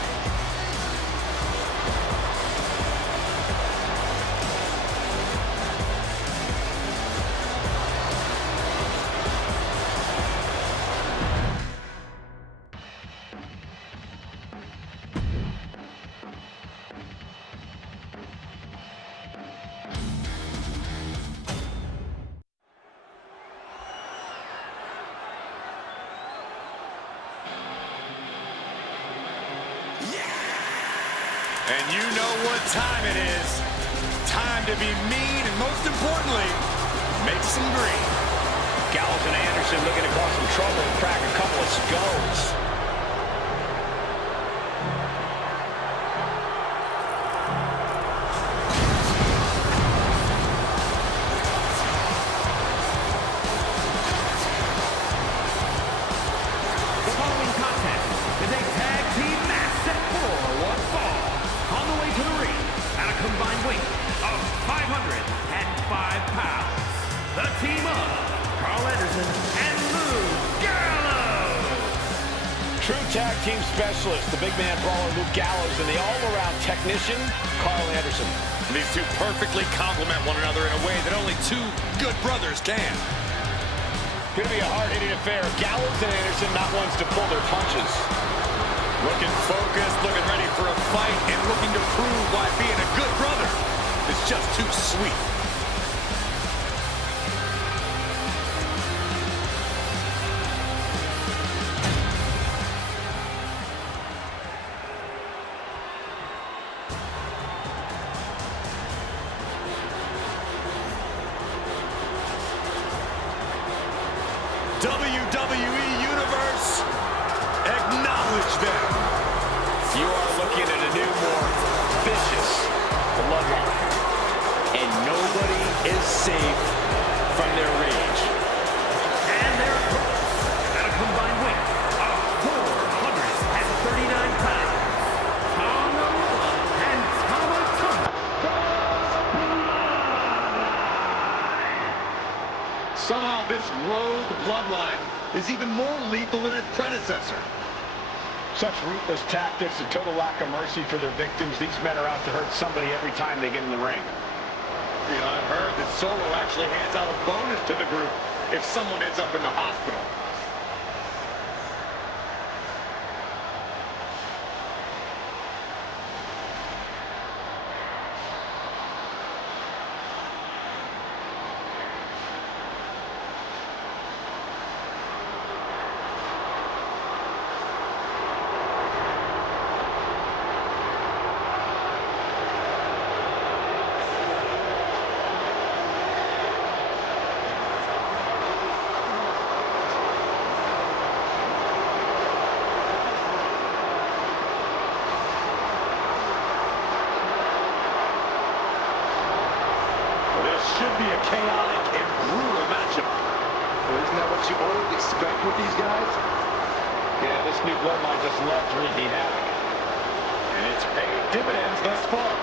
And you know what time it is. Time to be mean and, most importantly, make some green. Gallows and Anderson looking to cause some trouble and crack a couple of skulls. The following contest is a tag team match set for one fall. On the way to the ring, at a combined weight of 505 pounds, the team of Carl Anderson and Luke Gallows. True tag team specialist, the big man brawler Luke Gallows, and the all-around technician, Carl Anderson. These two perfectly complement one another in a way that only two good brothers can. Going to be a hard-hitting affair. Gallows and Anderson not ones to pull their punches. Looking focused, looking ready for a fight, and looking to prove why being a good brother is just too sweet. WWE Universe, acknowledge them. You are looking at a new, more vicious bloodline. And nobody is safe from their rage. And their opponents, at a combined weight of 439 pounds, Tama and Tama Tonga. Somehow this rogue bloodline is even more lethal than its predecessor. Such ruthless tactics and total lack of mercy for their victims. These men are out to hurt somebody every time they get in the ring. You know, I've heard that Solo actually hands out a bonus to the group if someone ends up in the hospital. Should be a chaotic and brutal matchup. Well, isn't that what you always expect with these guys? Yeah, this new bloodline just loves wreaking havoc. And it's paid dividends thus far.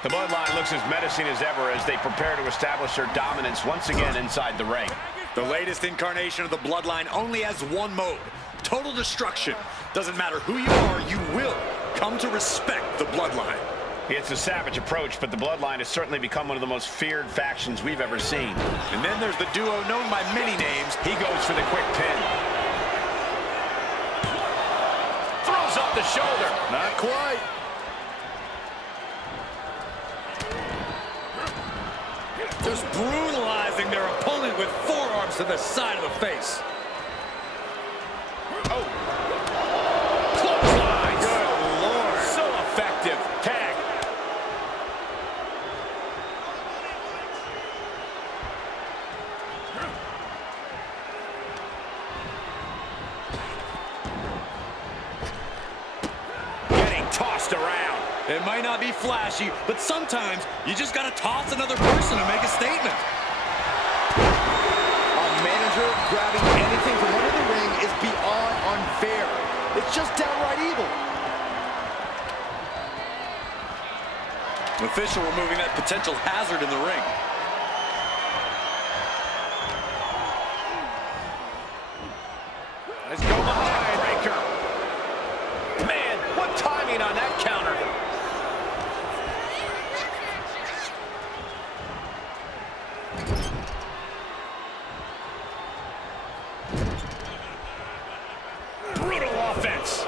The bloodline looks as menacing as ever as they prepare to establish their dominance once again inside the ring. The latest incarnation of the bloodline only has one mode: total destruction. Doesn't matter who you are, you will come to respect the bloodline. It's a savage approach, but the bloodline has certainly become one of the most feared factions we've ever seen. And then there's the duo known by many names. He goes for the quick pin. Throws up the shoulder. Not quite. Just brutalizing their opponent with forearms to the side of the face. Oh. Clothesline. Good Lord. So effective. Tag. Getting tossed around. It might not be flashy, but sometimes you just got to toss another person to make a statement. A manager grabbing anything from under the ring is beyond unfair. It's just downright evil. The official removing that potential hazard in the ring. Let's go behind. Breaker. Man, what timing on that counter. Brutal offense.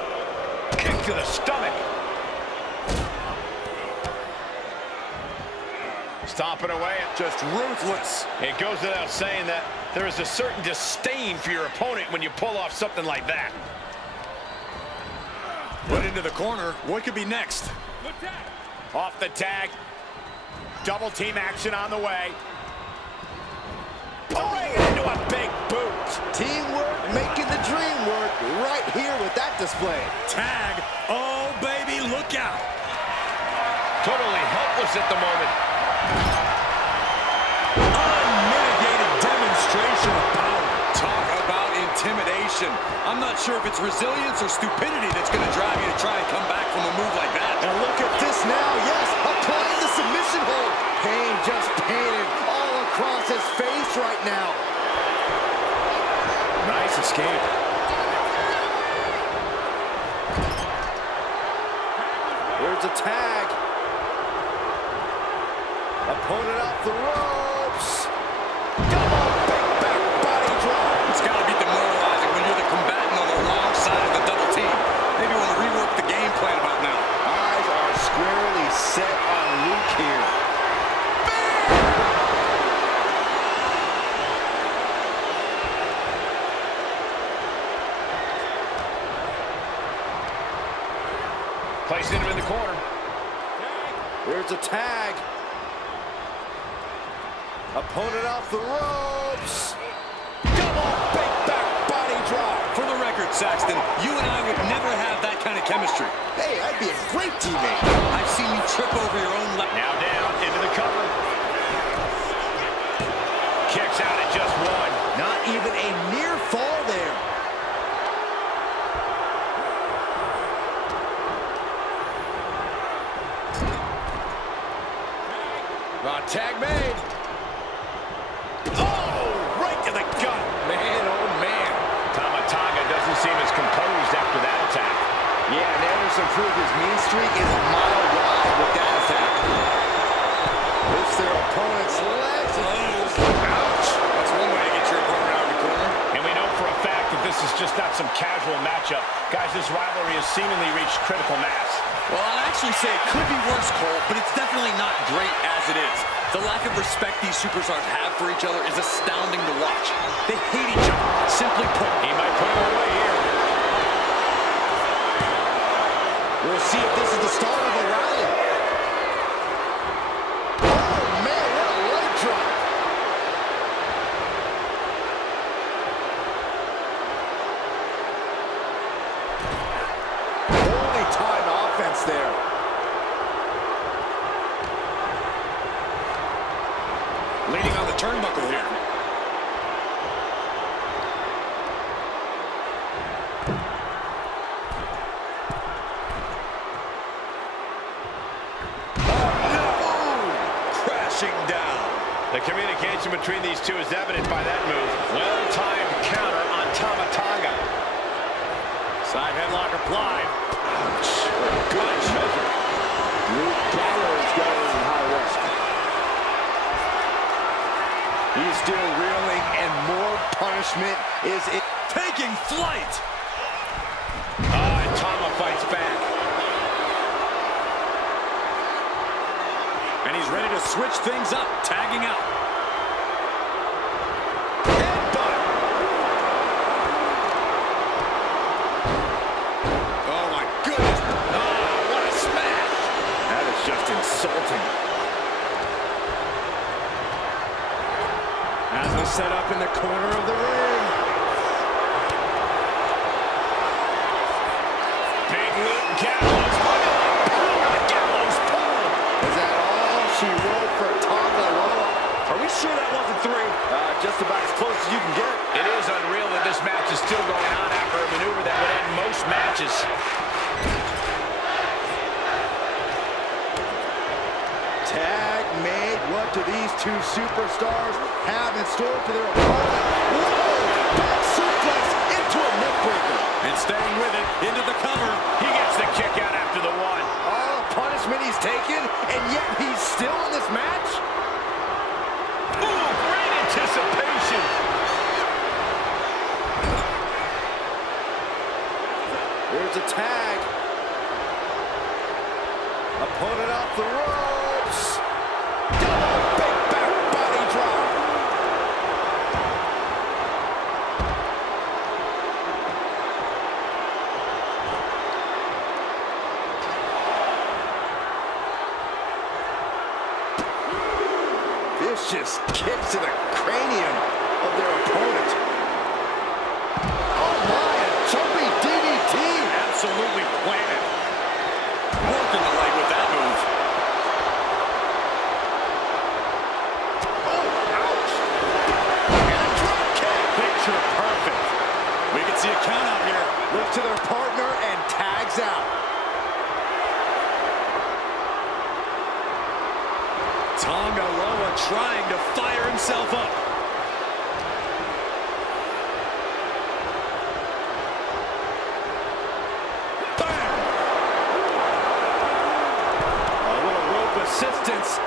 Kick to the stomach. Stomping away. Just ruthless. It goes without saying that there is a certain disdain for your opponent when you pull off something like that. Put into the corner. What could be next? Off the tag. Double team action on the way. Pouring into a big boot. Teamwork making the dream work right here with that display. Tag. Oh, baby, look out. Totally helpless at the moment. Unmitigated demonstration of power. Talk about intimidation. I'm not sure if it's resilience or stupidity that's going to drive you to try and come back from a move like that. And look at this now. Yes, applying the submission hold. Pain just painted all across his face right now. Nice escape. There's a tag. Opponent off the ropes. Double big back body drop. It's got to be demoralizing when you're the combatant on the wrong side of the double team. Maybe you want to rework the game plan about now. Eyes are squarely set on Luke here. Placing him in the corner. There's a tag. Opponent off the ropes. Double big back body drop. For the record, Saxton, you and I would never have that kind of chemistry. Hey, I'd be a great teammate. I've seen you trip over your own leg. Now down into the cover. Kicks out at just one. Not even a near fall there. tag made. Oh, right to the gut. Man, oh man. Tama Tonga doesn't seem as composed after that attack. Yeah, and Anderson proved his mean streak is a mile wide with that attack. Lifts their opponent's legs. Ouch. That's one way to get your opponent out of the corner. And we know for a fact that this is just not some casual matchup. Guys, this rivalry has seemingly reached critical mass. Well, I'd actually say it could be worse, Cole, but it's definitely not great as it is. The lack of respect these superstars have for each other is astounding to watch. They hate each other, simply put. He might put him away here. We'll see if this is the start of a rally. Oh, man, what a leg drop. Holy time offense there. Leaning on the turnbuckle here. Down. The communication between these two is evident by that move. Well-timed counter on Tama Tonga. Side headlock applied. Ouch. Good measure. Luke Gallows going high risk. He's still reeling, and more punishment is taking flight. And Tama fights back. And he's ready to switch things up, tagging out. Headbutt. Oh, my goodness. Oh, what a smash. That is just insulting. As we set up in the corner of the ring. Big Luke Gallows. Gallows pull. Is that all she wrote for Tonga Loa? Are we sure that wasn't three? Just about as close as you can get. It is unreal that this match is still going on after a maneuver that would end most matches. Tag made. What do these two superstars have in store for their opponent? Whoa! Back suplex into a neckbreaker. And staying with it, into the cover. He gets the kick out after the one. All the punishment he's taken, and yet he's still in this match? Ooh, great anticipation. Here's a tag. Opponent off the ropes. Double big back body drop. Vicious kicks to the cranium of their opponent. Oh my, a jumping DDT. Absolutely planted. Working the leg with that move. Oh, ouch. And a drop kick. Picture perfect. We can see a count out here. Looks to their partner and tags out. Tonga Loa trying to fire himself up. Bam! A little rope assistance,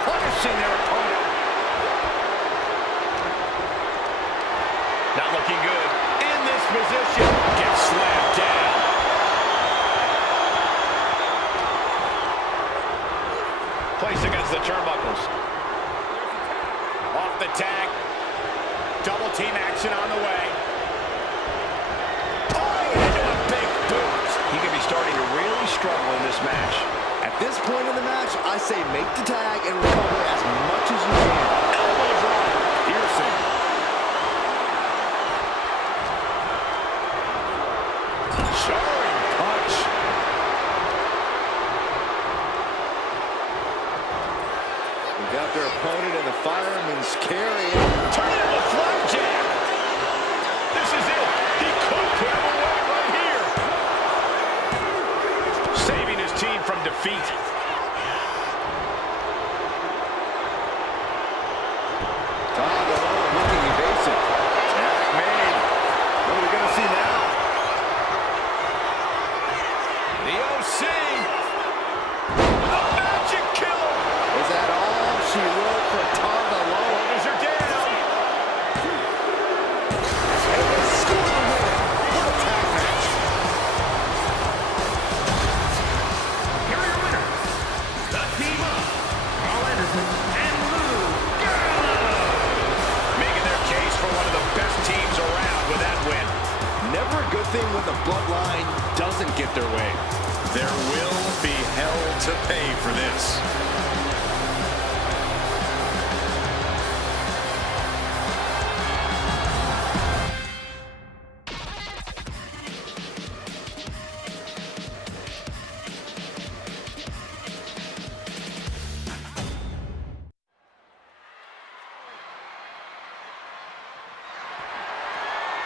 punishing their opponent. Not looking good. In this position, gets slammed down. Placed against the turnbuckles. Off the tag. Double team action on the way. Oh, into a big boot. He could be starting to really struggle in this match. At this point in the match, I say make the tag and recover as much as you can. Elbow drop. Piercing. Jarring punch. We got their opponent in the fireman's carry. Turn into a flapjack. This is it. He could put him away right here. Saving his team from defeat. thing when the bloodline doesn't get their way. There will be hell to pay for this.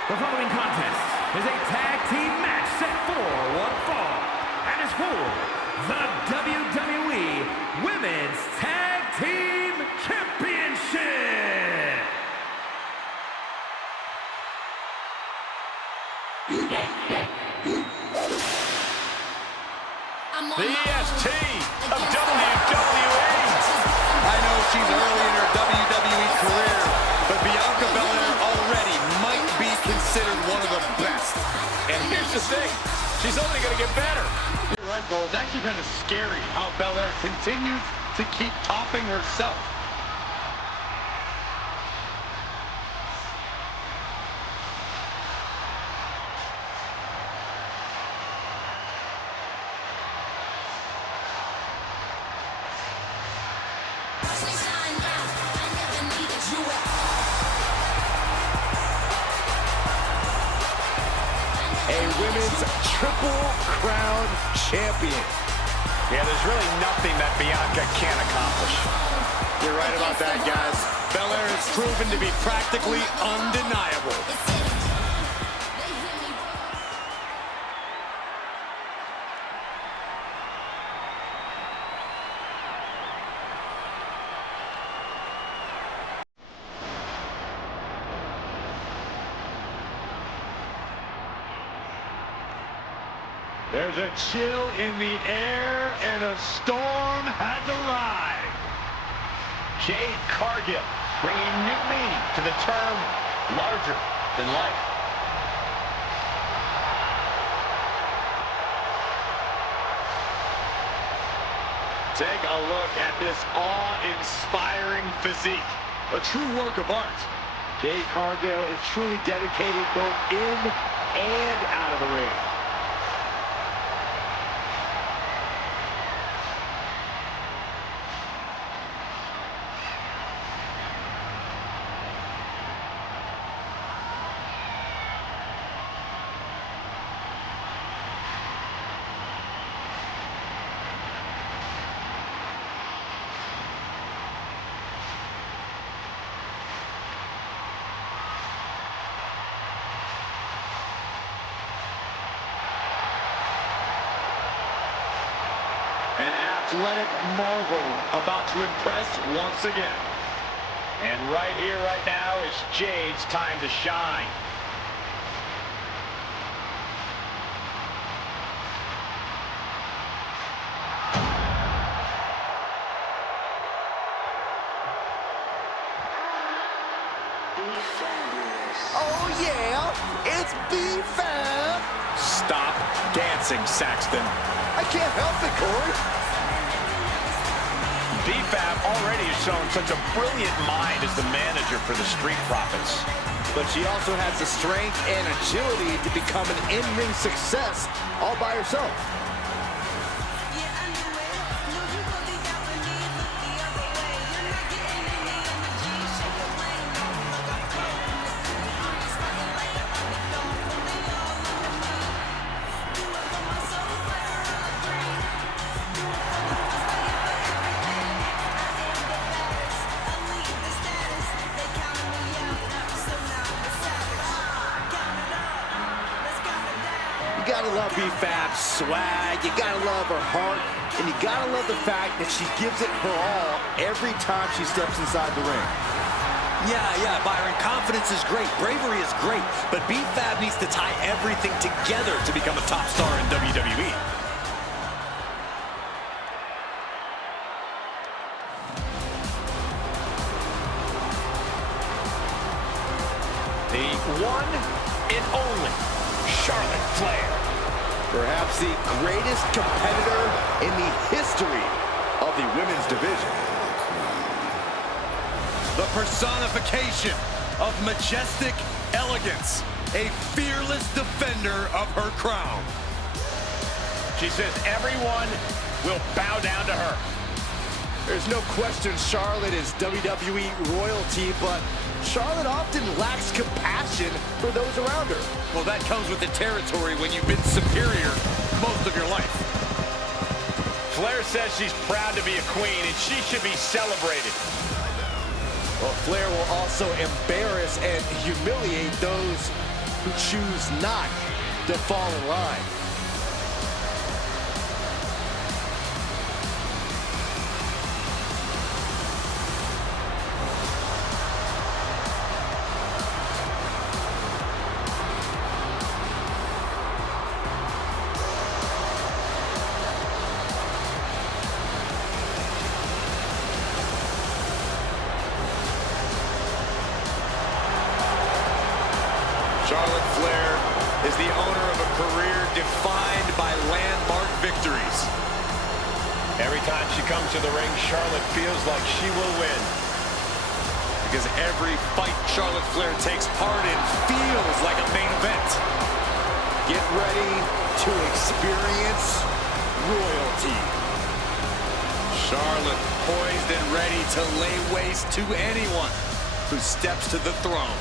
The following contest is a tag team match set for one fall and is for the WWE Women's Tag Team Championship. The EST of WWE. I know she's early in her WWE career, but Bianca Belair already might be considered one of the best. And here's the thing, she's only going to get better. You're right, Bo. It's actually kind of scary how Belair continues to keep topping herself. A women's triple crown champion. Yeah, there's really nothing that Bianca can't accomplish. You're right about that, guys. Belair has proven to be practically undeniable. There's a chill in the air and a storm has arrived. Jade Cargill bringing new meaning to the term larger than life. Take a look at this awe-inspiring physique. A true work of art. Jade Cargill is truly dedicated both in and out of the ring. An athletic marvel about to impress once again. And right here, right now, is Jade's time to shine. Oh yeah, it's B-Fab. Stop dancing, Saxton. I can't help it, Corey. B-Fab already has shown such a brilliant mind as the manager for the Street Profits. But she also has the strength and agility to become an in-ring success all by herself. You gotta love B-Fab's swag, you gotta love her heart, and you gotta love the fact that she gives it her all every time she steps inside the ring. Yeah, Byron, confidence is great, bravery is great, but B-Fab needs to tie everything together to become a top star in WWE. The one and only Charlotte Flair. Perhaps the greatest competitor in the history of the women's division. The personification of majestic elegance. a fearless defender of her crown. She says everyone will bow down to her. There's no question Charlotte is WWE royalty, but Charlotte often lacks compassion for those around her. Well, that comes with the territory when you've been superior most of your life. Flair says she's proud to be a queen, and she should be celebrated. Well, Flair will also embarrass and humiliate those who choose not to fall in line. Charlotte Flair is the owner of a career defined by landmark victories. Every time she comes to the ring, Charlotte feels like she will win. Because every fight Charlotte Flair takes part in feels like a main event. Get ready to experience royalty. Charlotte poised and ready to lay waste to anyone who steps to the throne.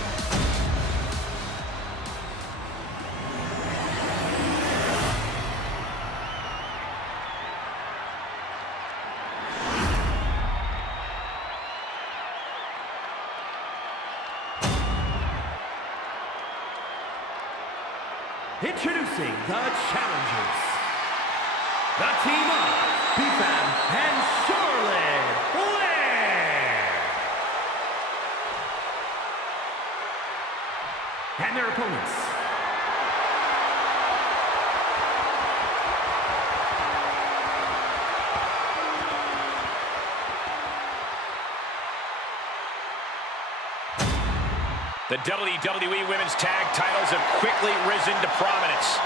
Introducing the challengers. The team of BFAM and Charlotte Flair. And their opponents. The WWE Women's Tag Titles have quickly risen to prominence.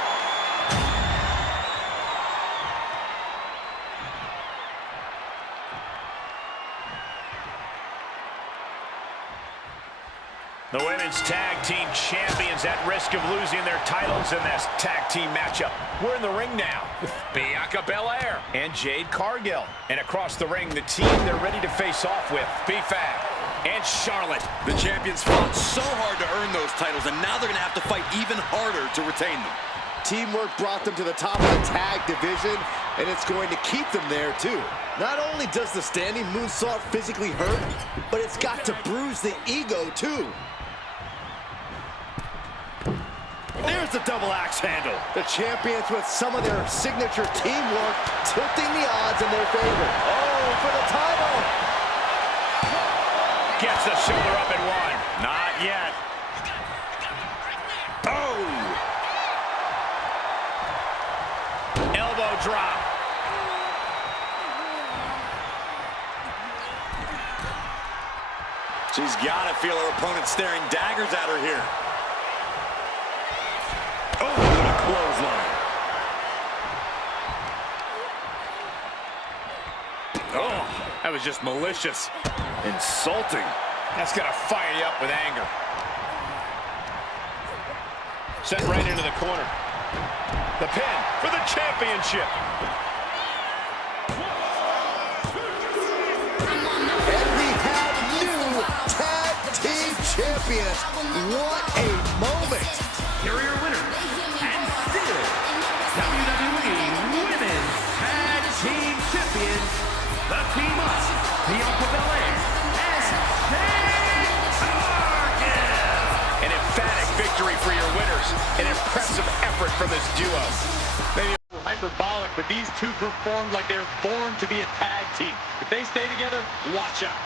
The Women's Tag Team Champions at risk of losing their titles in this tag team matchup. We're in the ring now with Bianca Belair and Jade Cargill. And across the ring, the team they're ready to face off with, BFAM and Charlotte. The champions fought so hard to earn those titles, and now they're going to have to fight even harder to retain them. Teamwork brought them to the top of the tag division, and it's going to keep them there, too. Not only does the standing moonsault physically hurt, but it's got to bruise the ego, too. There's the double axe handle. The champions with some of their signature teamwork tilting the odds in their favor. Oh, for the title! Gets the shoulder up and one. Not yet. Oh! Elbow drop. She's got to feel her opponent staring daggers at her here. Oh, what a clothesline. Oh, that was just malicious. Insulting. That's gonna fire you up with anger. Sent right into the corner. The pin for the championship. And we have new tag team champions. What a moment. Here are your winners, and still WWE Women's Tag Team Champions, the team of Bianca Belair and Jade Cargill. An emphatic victory for your winners. An impressive effort from this duo. Maybe hyperbolic, but these two performed like they're born to be a tag team. If they stay together, watch out.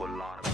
verticallive.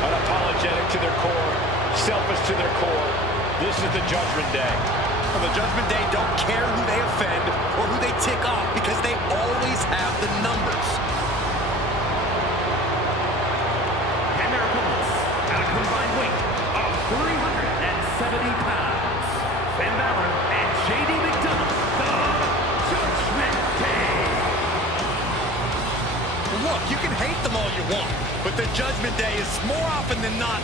Unapologetic to their core, selfish to their core. This is the Judgment Day. Well, the Judgment Day don't care who they offend or who they tick off because they always have the numbers. And their opponents, at a combined weight of 370 pounds, Finn Balor and JD McDonald, the Judgment Day. Look, you can hate them all you want, but the Judgment Day is more often than not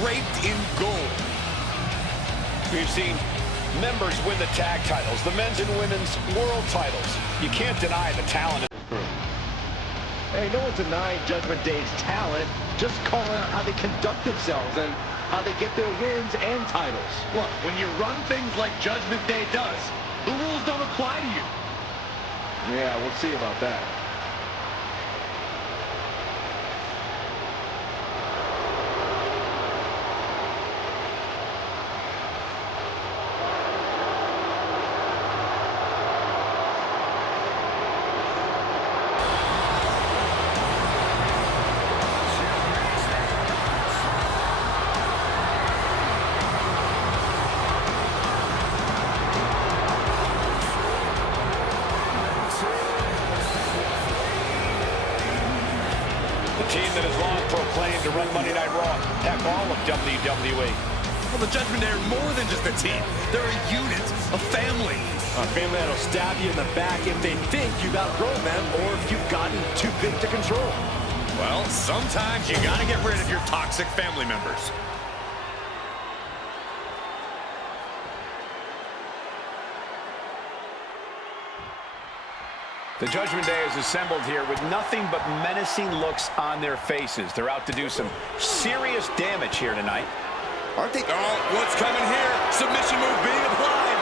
draped in gold. We've seen members win the tag titles, the men's and women's world titles. You can't deny the talent in this group. Hey, no one's denying Judgment Day's talent, just calling out how they conduct themselves and how they get their wins and titles. Look, when you run things like Judgment Day does, the rules don't apply to you. Yeah, we'll see about that. Team that has long proclaimed to run Monday Night Raw, heck, all of WWE. Well, the Judgment Day are more than just a team. They're a unit, a family. A family that'll stab you in the back if they think you've outgrown them or if you've gotten too big to control. Well, sometimes you gotta get rid of your toxic family members. The Judgment Day is assembled here with nothing but menacing looks on their faces. They're out to do some serious damage here tonight. Aren't they? Oh, what's coming here? Submission move being applied.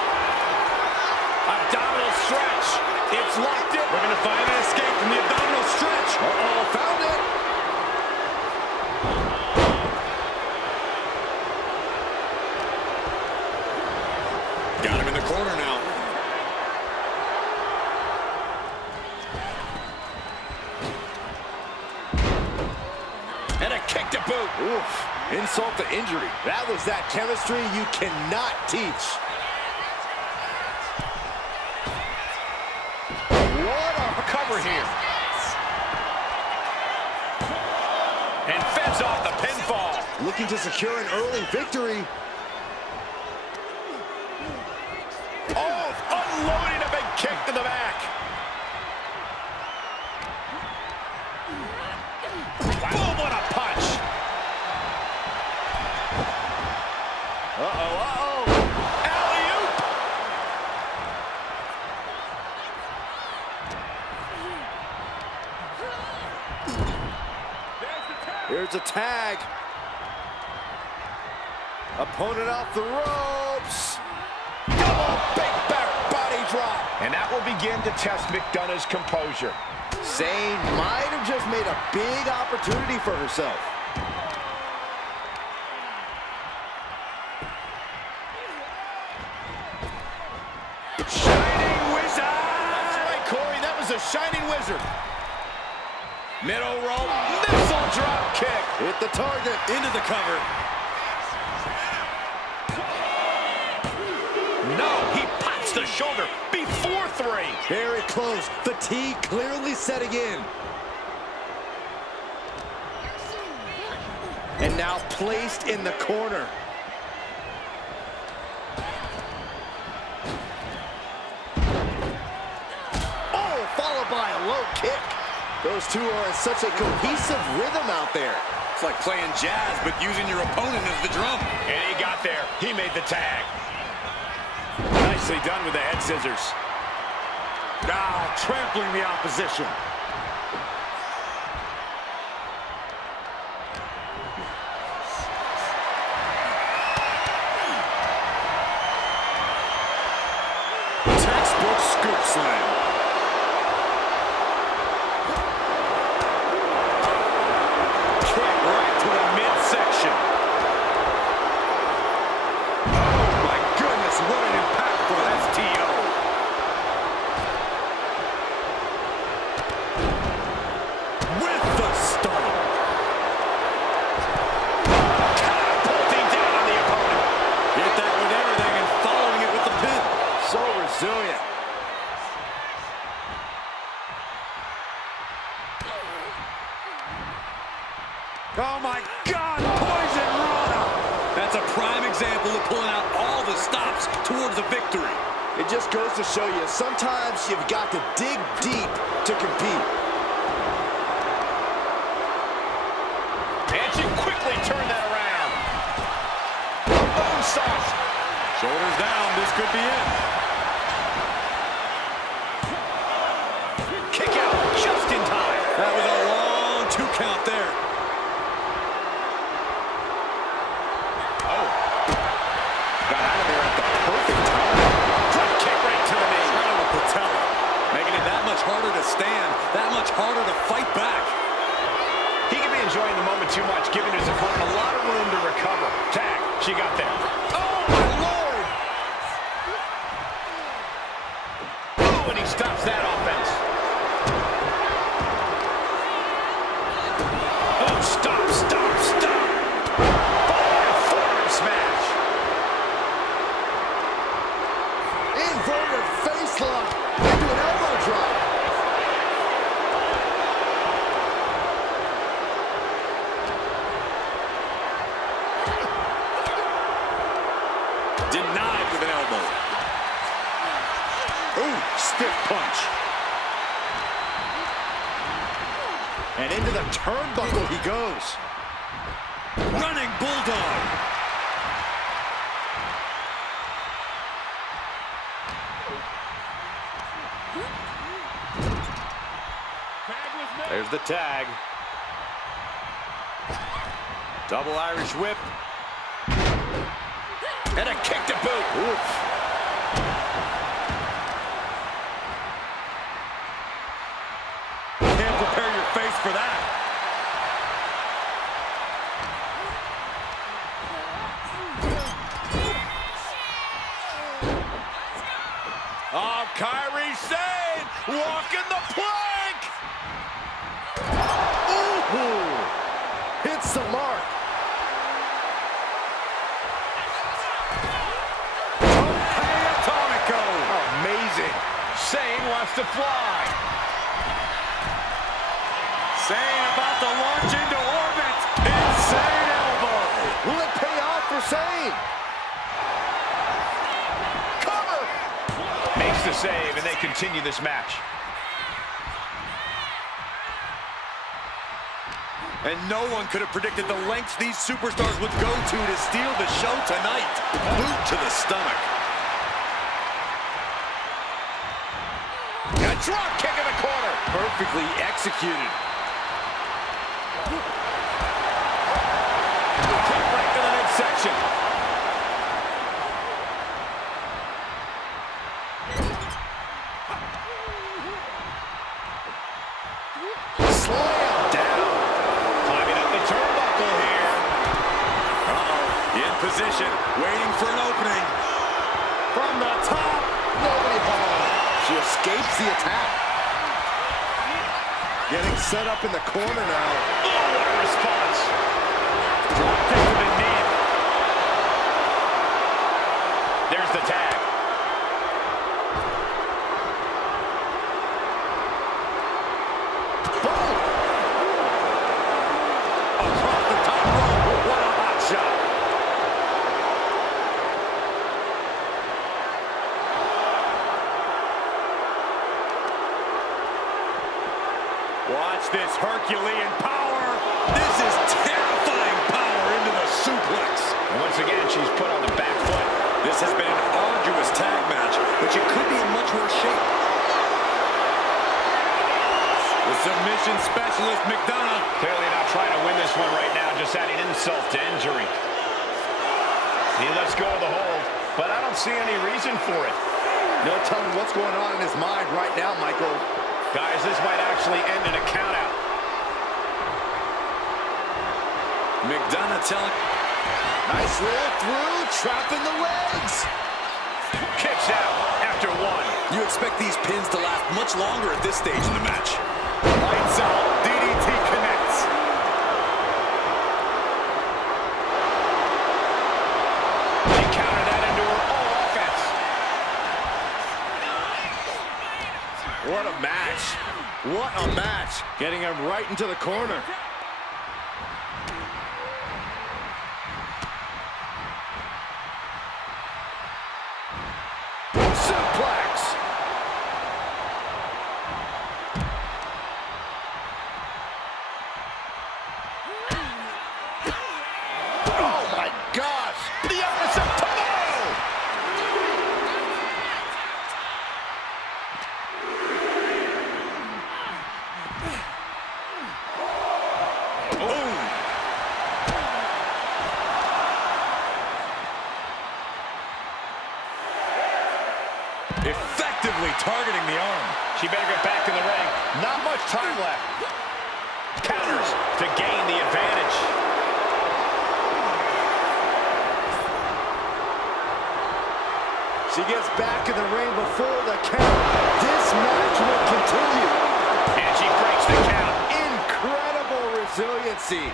Abdominal stretch. It's locked in. We're gonna find an escape from the abdominal stretch. Uh-oh, found it. Got him in the corner now. And a kick to boot. Oof, insult to injury. That was that chemistry you cannot teach. What a cover here. And fends off the pinfall. Looking to secure an early victory. Oh, unloading a big kick to the back. Boom, what a punch. Uh-oh, uh-oh. Alley-oop. a tag. Opponent off the ropes. Double big back body drop. And that will begin to test McDonough's composure. Sane might have just made a big opportunity for herself. Shining Wizard! That's right, Corey. That was a Shining Wizard. Middle rope, missile drop kick. Hit the target. Into the cover. No, he pops the shoulder before 3. Very close. Fatigue clearly setting in. And now placed in the corner. Oh, followed by a low kick. Those two are in such a cohesive rhythm out there. It's like playing jazz, but using your opponent as the drum. And he got there. He made the tag. Nicely done with the head scissors. Trampling the opposition. Textbook scoop slam. Kick right to the midsection. Oh my goodness, what an impactful STO. With the stomp. Catapulting down on the opponent. Hit that with everything and following it with the pin. So resilient. Oh my God, Poison Rana! That's a prime example of pulling out all the stops towards a victory. It just goes to show you, sometimes you've got to dig deep to compete. And she quickly turned that around. Moonsault. Shoulders down, this could be it. Kick out just in time. That was a long 2 count there. Oh. Got out of there at the perfect time. Drop kick right to the knee. Right on the patella. Making it that much harder to stand, that much harder to fight back. He could be enjoying the moment too much, giving his opponent a lot of room to recover. Tag. She got there. Oh, my Lord! Oh, and he stops that offense. Oh, stop, stop, stop. Forward smash. Inverted face lock into an elbow drop. Denied with an elbow. Ooh, stiff punch. And into the turnbuckle he goes. Running bulldog. There's the tag. Double Irish whip. And a kick to boot. Oof. Can't prepare your face for that. Oh, Kairi Sane walking the plank. Ooh. Hits the mark. Atomico. Amazing. Sane wants to fly. Sane about to launch into orbit. Insane elbow. Will it pay off for Sane? Cover. Makes the save, and they continue this match. And no one could have predicted the lengths these superstars would go to steal the show tonight. Boot to the stomach. A drop kick in the corner. Perfectly executed. the attack. Getting set up in the corner now. Oh, what a response. Drop kick to the knee. There's the tag. Boom! Across the top rope. What a hot shot. Watch this Herculean power. This is terrifying power into the suplex. And once again, she's put on the back foot. This has been an arduous tag match, but you could be in much worse shape. The submission specialist, McDonough. Clearly not trying to win this one right now, just adding insult to injury. He lets go of the hold, but I don't see any reason for it. No telling what's going on in his mind right now, Michael. Guys, this might actually end in a countout. McDonough telling... Nice roll through, trapping the legs. Kicks out after one. You expect these pins to last much longer at this stage in the match. Lights out, DDT connects. She countered that into her own offense. What a match. What a match. Getting him right into the corner. Suplex. Oh my gosh. The opposite tomorrow. Boom. Effectively targeting the arm. She better get back in the ring. Not much time left. Counters to gain the advantage. She gets back in the ring before the count. This match will continue. And she breaks the count. Incredible resiliency.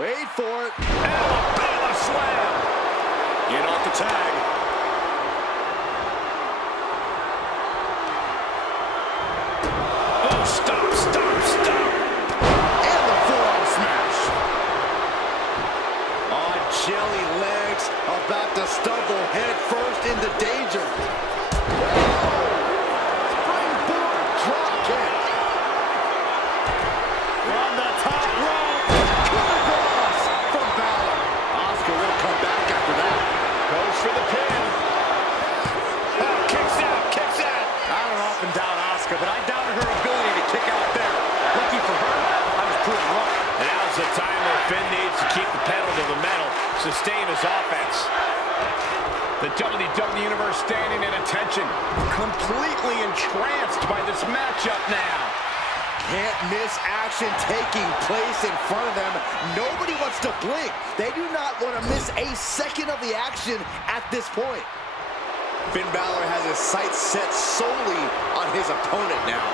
Wait for it. Alabama slam. In off the tag. Oh, stop, stop, stop. And the forearm smash. On jelly legs, about to stumble head first into danger. Springboard drop kick. From the top rope. Good cross from Balor. Asuka will come back after that. Goes for the pin. Oh, kicks out, kicks out. I don't often doubt Asuka, but I doubted her ability to kick out there. Lucky for her, I was proven wrong. Now's the time where Finn needs to keep the pedal to the metal, sustain his offense. The WWE Universe standing at attention, completely entranced by this matchup now. Can't miss action taking place in front of them. Nobody wants to blink. They do not want to miss a second of the action at this point. Finn Balor has his sights set solely on his opponent now.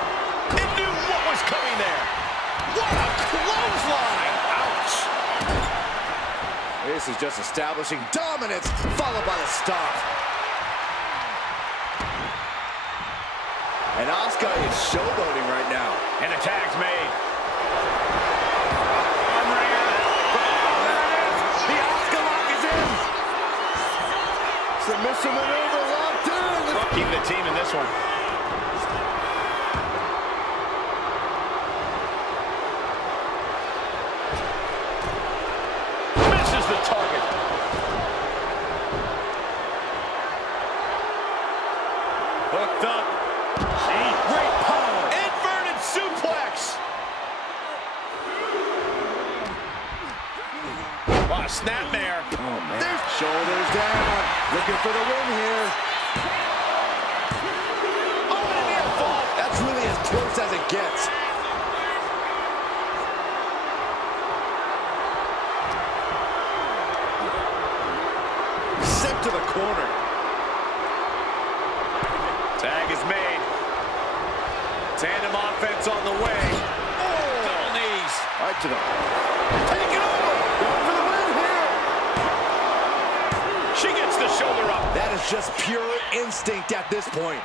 It knew what was coming there. What a clothesline! Ouch! This is just establishing dominance, followed by the stomp. And Asuka is showboating right now. And the tag's made. The Asuka lock is in. Submission maneuver locked in. Keep the team in this one. Misses the target. Hooked up. Great power. Inverted suplex. What a snapmare. Oh, man. There's shoulders down. Looking for the win here. Oh, and a near fall. That's really as close as it gets. to the corner. Tag is made. Tandem offense on the way. Oh, double knees. Right to the... Take it over. Going for the win here. She gets the shoulder up. That is just pure instinct at this point.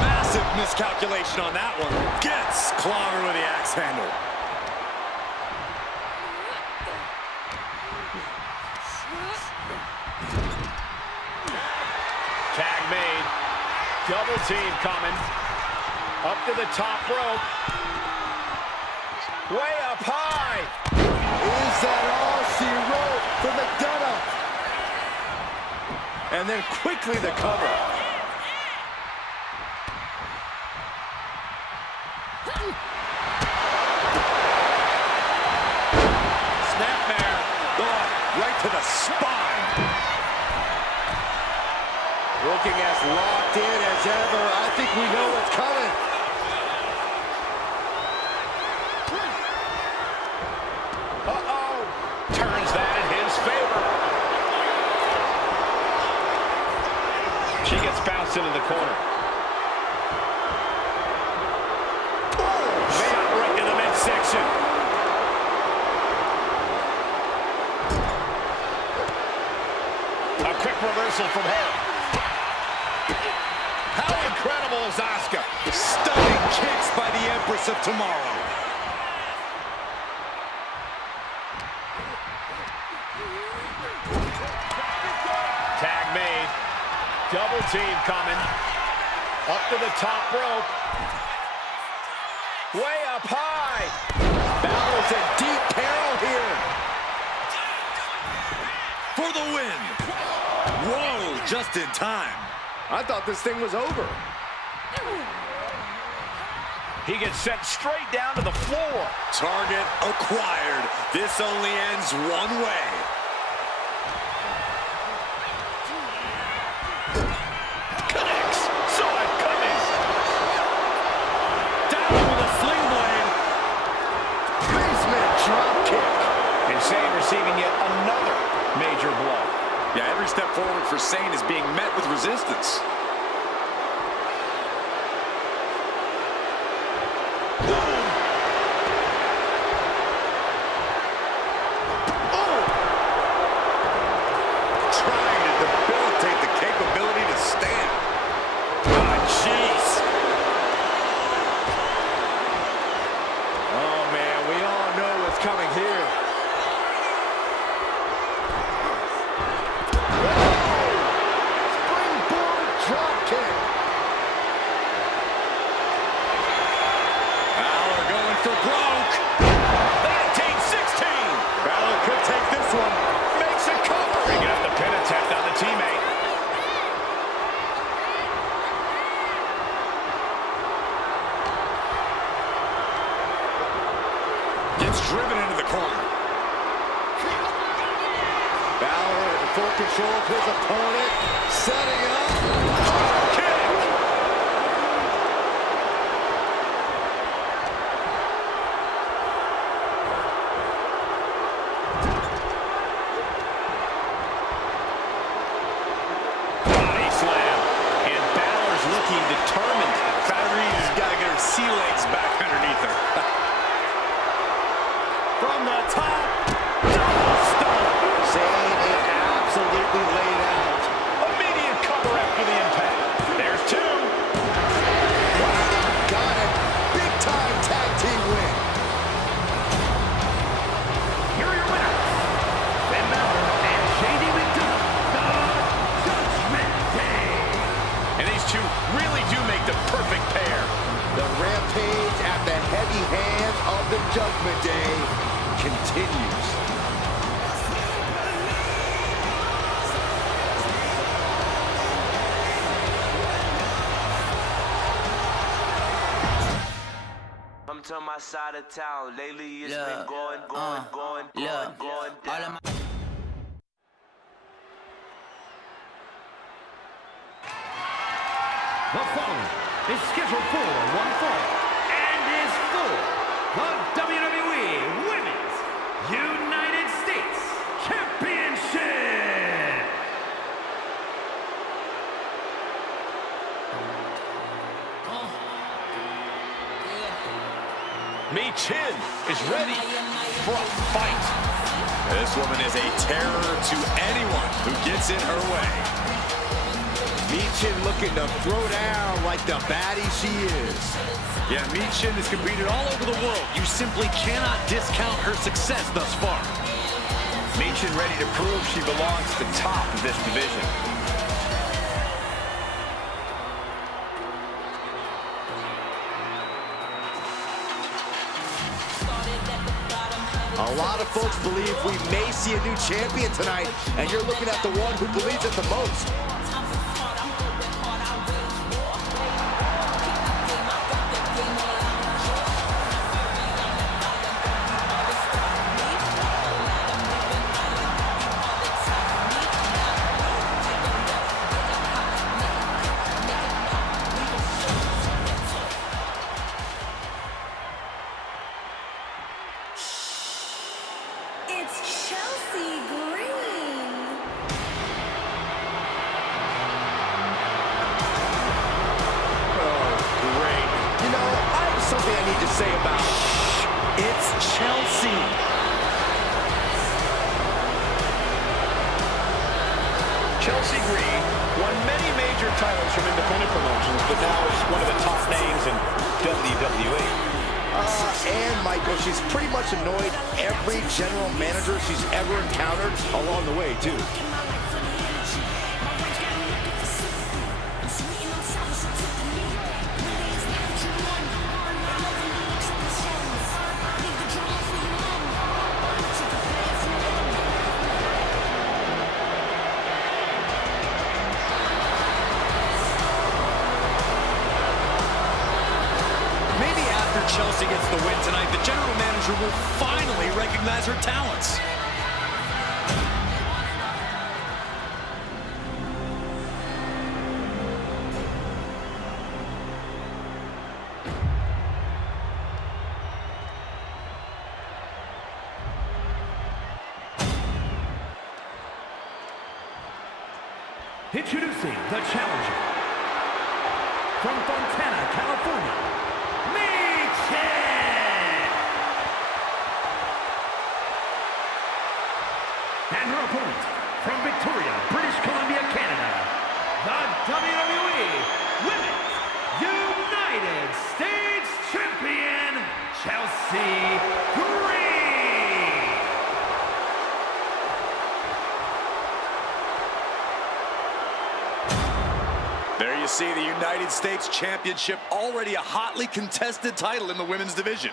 Massive miscalculation on that one. Gets clobbered with the axe handle. Tag made. Double team coming. Up to the top rope. Way up high. Is that all she wrote for McDonough? And then quickly the cover. Snapmare. Oh, right to the spine. Looking as locked in as ever. I think we know what's coming. Uh-oh. Turns that in his favor. She gets bounced into the corner. Shot right in the midsection. A quick reversal from her. How incredible is Asuka? Stunning kicks by the Empress of Tomorrow. Tag made. Double team coming. Up to the top rope. Way up high. Balor's in deep peril here. For the win. Whoa, just in time. I thought this thing was over. He gets sent straight down to the floor. Target acquired. This only ends one way. Connects. Saw it coming. Down with a sling blade. Basement drop kick. And Sane receiving yet another major blow. Yeah, every step forward for Sane is being met with resistance. Trying to debilitate the capability to stand. Ah, jeez. Oh, man, we all know what's coming here. Springboard drop kick. Balor going for broke. 19-16. Balor could take this one. Makes a cover. Bringing up the pin attempt on the teammate. Gets driven into the corner. Balor in full control of his opponent. Setting up. Drop kick. Body slam. And Balor's looking determined. Kyrie's got to get her sea legs back underneath her. From the top. Double stomp. Sane is absolutely laid out. Immediate cover after the impact. There's two. Wow, got it. Big time tag team win. Here are your winners. Ben Balor and J.D. McDonough, the Judgment Day. And these two really do make the perfect pair. The rampage at the heavy hands of the Judgment Day continues. Come to my side of town. Lately it's been going down. The following is scheduled for one fall and is for the WWE Women's United States Championship. Michin is ready for a fight. This woman is a terror to anyone who gets in her way. Michin looking to throw down like the baddie she is. Yeah, Michin has competed all over the world. You simply cannot discount her success thus far. Michin ready to prove she belongs to the top of this division. A lot of folks believe we may see a new champion tonight, and you're looking at the one who believes it the most. It's Chelsea Green. Oh, great. You know, I have something I need to say about it. It's Chelsea. Chelsea Green won many major titles from independent promotions, but now is one of the top names in WWE. And Michael, she's pretty much annoyed every general manager she's ever encountered along the way, too. Chelsea gets the win tonight, the general manager will finally recognize her talents. Introducing the challenger from Fontana, California, and her opponent from Victoria, British Columbia, Canada, the WWE Women's United States Champion, Chelsea Green. There you see the United States Championship, already a hotly contested title in the women's division.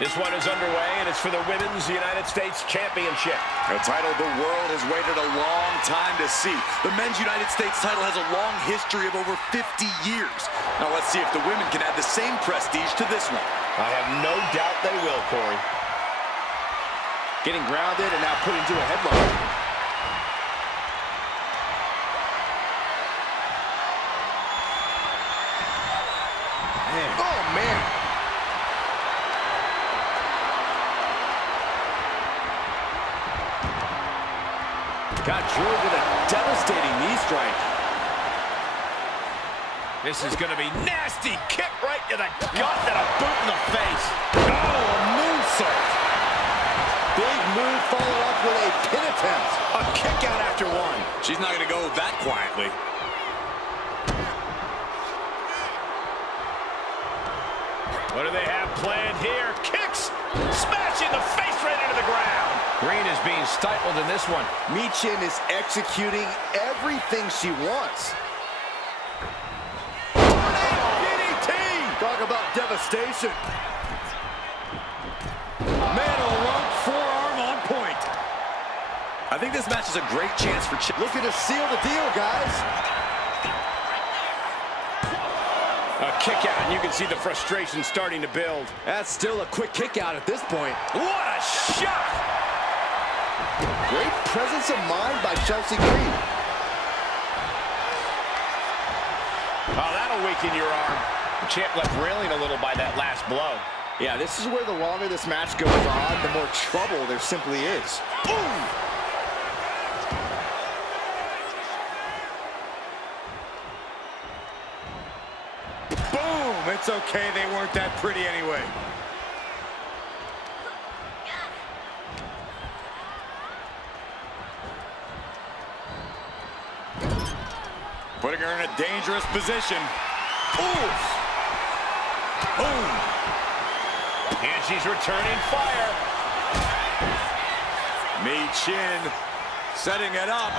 This one is underway, and it's for the Women's United States Championship. A title the world has waited a long time to see. The Men's United States title has a long history of over 50 years. Now let's see if the women can add the same prestige to this one. I have no doubt they will, Corey. Getting grounded and now put into a headlock. Man. Oh, man. Got drilled with a devastating knee strike. This is going to be nasty. Kick right to the gut and a boot in the face. Oh, a moonsault. Big move followed up with a pin attempt. A kick out after one. She's not going to go that quietly. What do they have planned here? Kicks! Smashing the face right into the ground. Green is being stifled in this one. Michin is executing everything she wants. DDT! Talk about devastation. Man, a lump forearm on point. I think this match is a great chance for looking to seal the deal, guys. A kick out, and you can see the frustration starting to build. That's still a quick kick out at this point. What a shot! Great presence of mind by Chelsea Green. Oh, that'll weaken your arm. The champ left reeling a little by that last blow. Yeah, this is where the longer this match goes on, the more trouble there simply is. Boom! Boom! It's okay, they weren't that pretty anyway. Putting her in a dangerous position. Ooh! Boom! And she's returning fire. Mi-Chin setting it up.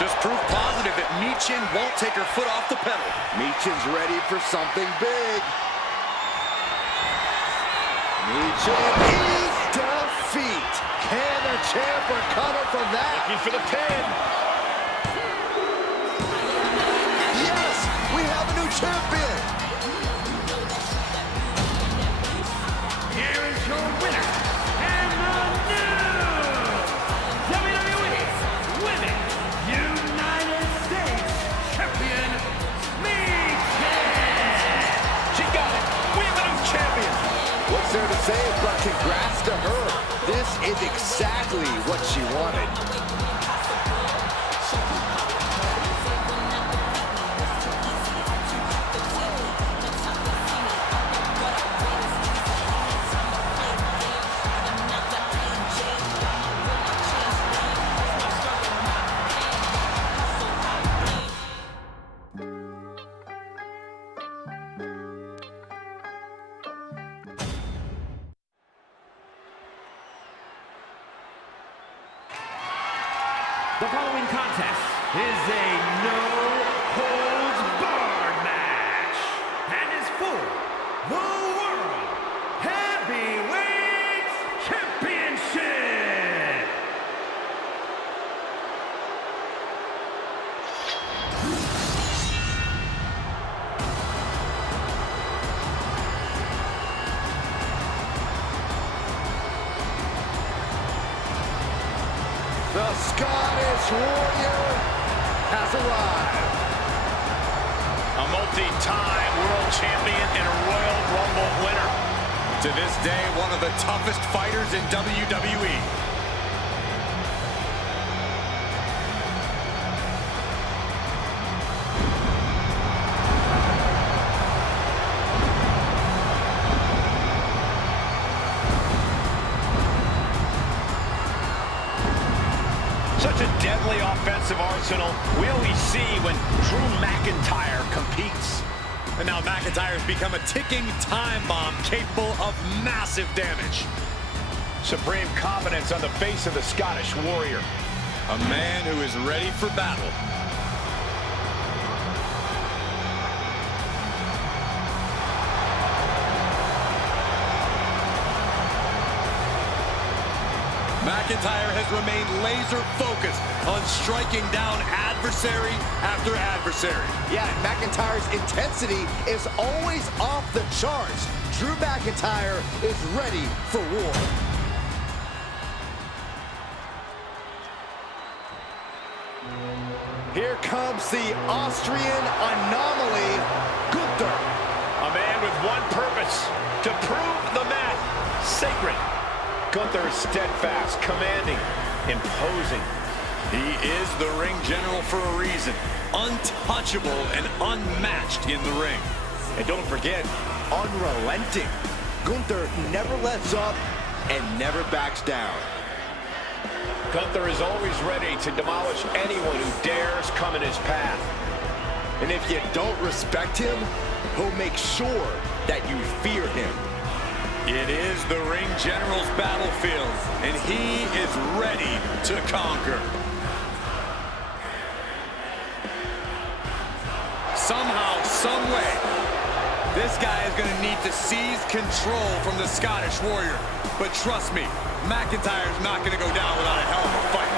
Just proof positive that Mi-Chin won't take her foot off the pedal. Mi-Chin's ready for something big. Mi-Chin is defeat. Can the champ recover from that? Looking for the pin. Yes, we have a new champion. Here is your winner, and the new WWE Women's United States Champion, Mi-Chin. She got it. We have a new champion. What's there to say but congrats to her? This is exactly what she wanted. The following contest is a no-holds-barred match and is for the World Heavyweight Championship. The Scottish Warrior has arrived. A multi-time world champion and a Royal Rumble winner. To this day, one of the toughest fighters in WWE. Such a deadly offensive arsenal we only see when Drew McIntyre competes. And now McIntyre's become a ticking time bomb capable of massive damage. Supreme confidence on the face of the Scottish Warrior. A man who is ready for battle. McIntyre has remained laser focused on striking down adversary after adversary. Yeah, and McIntyre's intensity is always off the charts. Drew McIntyre is ready for war. Here comes the Austrian anomaly, Gunther. A man with one purpose, to prove the math sacred. Gunther is steadfast, commanding, imposing. He is the ring general for a reason. Untouchable and unmatched in the ring. And don't forget, unrelenting. Gunther never lets up and never backs down. Gunther is always ready to demolish anyone who dares come in his path. And if you don't respect him, he'll make sure that you fear him. It is the ring general's battlefield, and he is ready to conquer. Somehow, some way, this guy is going to need to seize control from the Scottish Warrior. But trust me, McIntyre's not going to go down without a hell of a fight.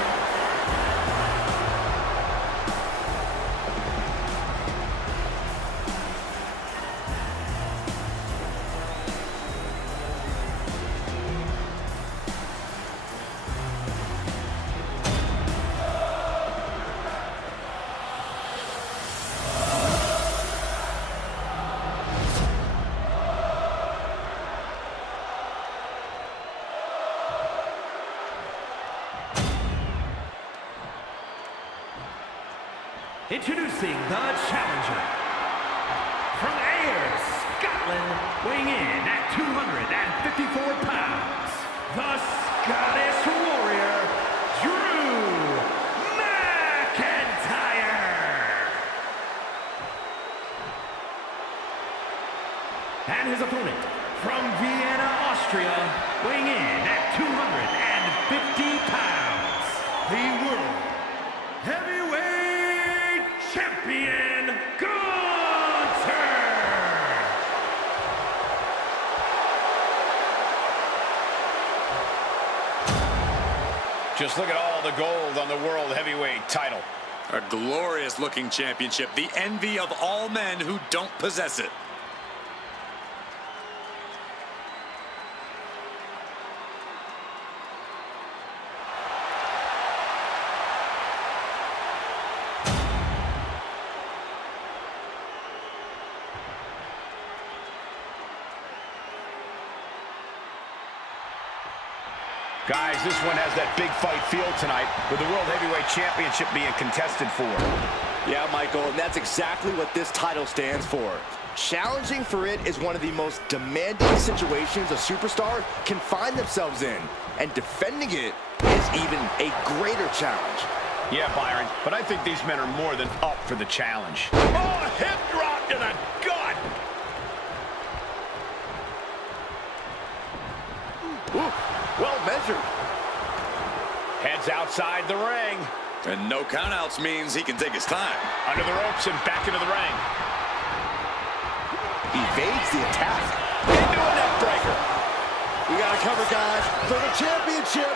Introducing the challenger. From Ayr, Scotland, weighing in at 254 pounds, the Scottish Warrior, Drew McIntyre. And his opponent, from Vienna, Austria, weighing in at 250 pounds, the World Heavyweight Champion, Gunther! Just look at all the gold on the World Heavyweight title. A glorious-looking championship, the envy of all men who don't possess it. Guys, this one has that big fight feel tonight, with the World Heavyweight Championship being contested for. Yeah, Michael, and that's exactly what this title stands for. Challenging for it is one of the most demanding situations a superstar can find themselves in, and defending it is even a greater challenge. Yeah, Byron, but I think these men are more than up for the challenge. Oh, a hip drop to the gut! Ooh, well measured. Heads outside the ring. And no countouts means he can take his time. Under the ropes and back into the ring. Evades the attack. Into a neck breaker. We got to cover, guys, for the championship.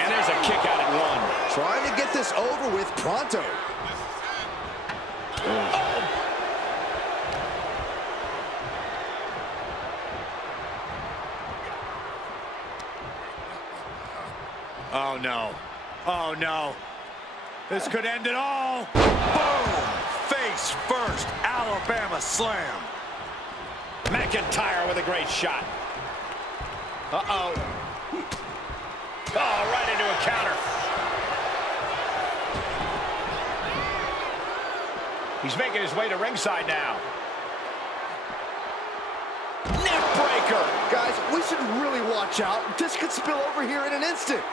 And there's a kick out at one. Trying to get this over with pronto. Oh, no. Oh, no. This could end it all. Boom! Face first. Alabama slam. McIntyre with a great shot. Uh-oh. Oh, right into a counter. He's making his way to ringside now. Neck breaker. Guys, we should really watch out. This could spill over here in an instant.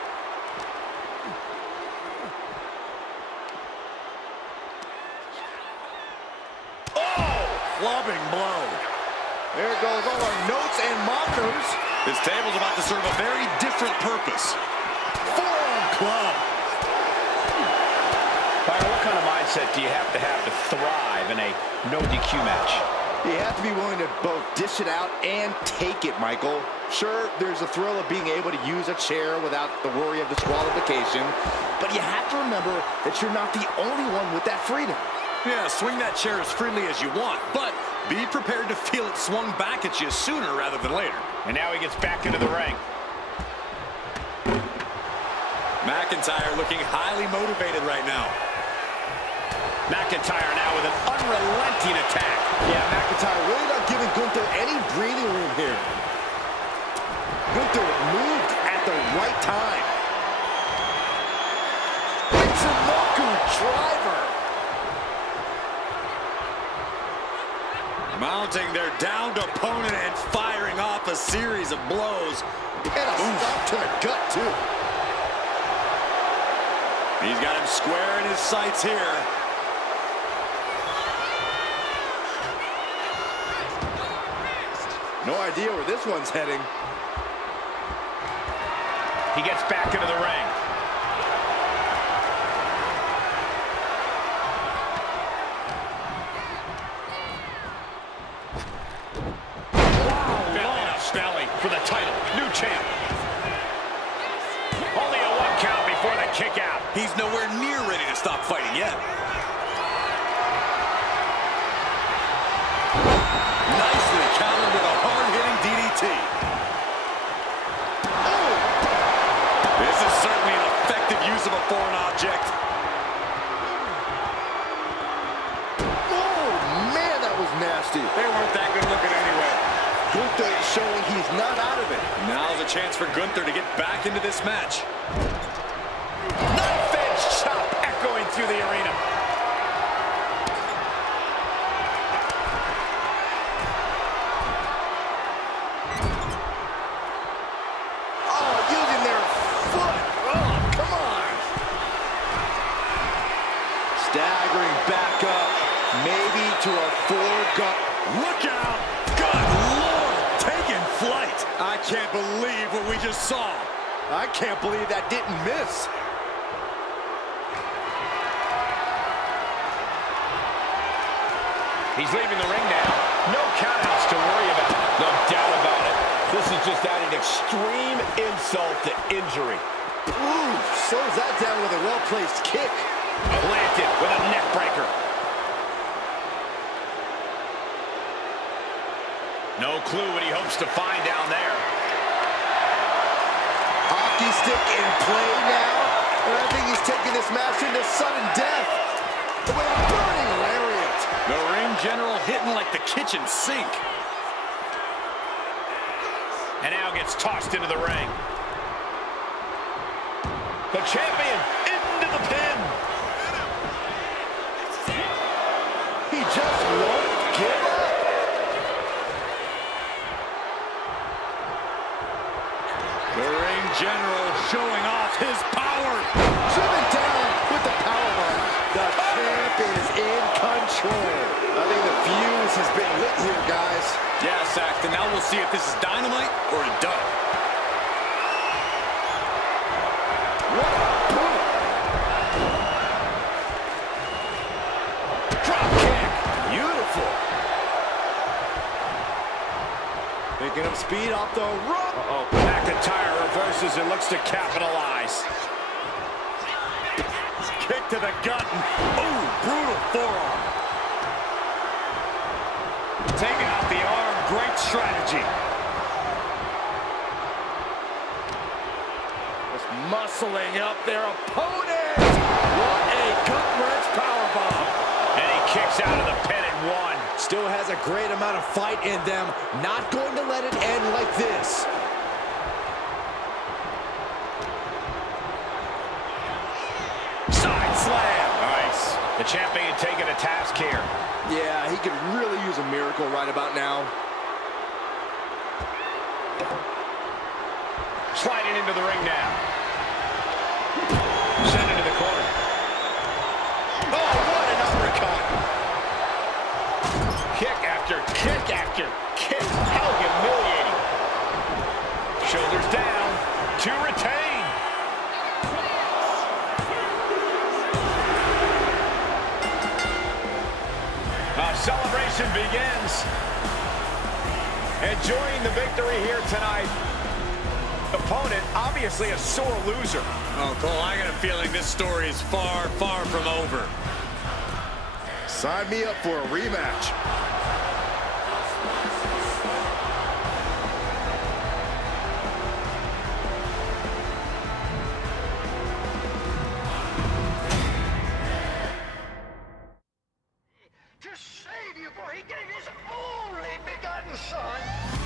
Clubbing blow. There goes all our notes and monitors. This table's about to serve a very different purpose. Forearm club. Byron, what kind of mindset do you have to thrive in a no DQ match? You have to be willing to both dish it out and take it, Michael. Sure, there's a thrill of being able to use a chair without the worry of disqualification, but you have to remember that you're not the only one with that freedom. Yeah, swing that chair as freely as you want, but be prepared to feel it swung back at you sooner rather than later. And now he gets back into the ring. McIntyre looking highly motivated right now. McIntyre now with an unrelenting attack. Yeah, McIntyre really not giving Gunther any breathing room here. Gunther moved at the right time. Michinoku driver. Mounting their downed opponent and firing off a series of blows. And a stop to the gut, too. He's got him square in his sights here. No idea where this one's heading. He gets back into the ring. Belly for the title. New champ. Only a 1 count before the kick out. He's nowhere near ready to stop fighting yet. Nicely countered with a hard-hitting DDT. Oh! This is certainly an effective use of a foreign object. Oh, man, that was nasty. They weren't that good looking anyway. Gunther showing he's not out of it. Now's a chance for Gunther to get back into this match. Knife edge chop echoing through the arena. I can't believe what we just saw. I can't believe that didn't miss. He's leaving the ring now. No countouts to worry about. No doubt about it. This is just adding extreme insult to injury. Ooh, slows that down with a well-placed kick. Planted with a neck breaker. No clue what he hopes to find down there. Hockey stick in play now. And I think he's taking this match into sudden death. With a burning lariat. The ring general hitting like the kitchen sink. And now gets tossed into the ring. The champion into the pin. He just won't give up. The ring general showing off his power. Driven down with the powerbomb. The champ is in control. I think the fuse has been lit here, guys. Yeah, Saxton. Now we'll see if this is dynamite or a dud. What a boom. Drop kick. Beautiful. Picking up speed off the rope. Uh-oh. McIntyre reverses and looks to capitalize. Kick to the gut. Ooh, brutal forearm. Taking out the arm. Great strategy. Just muscling up their opponent. What a gut-wrench powerbomb. And he kicks out of the pin at one. Still has a great amount of fight in them. Not going to let it end like this. Side slam. Nice. The champion taking a task here. Yeah, he could really use a miracle right about now. Sliding into the ring now. Sent into the corner. Oh, what an uppercut. Kick after kick after kick. How humiliating. Shoulders down to retain. Celebration begins. Enjoying the victory here tonight. Opponent, obviously a sore loser. Oh, Cole, I got a feeling this story is far, far from over. Sign me up for a rematch. To save you, for he gave his only begotten son.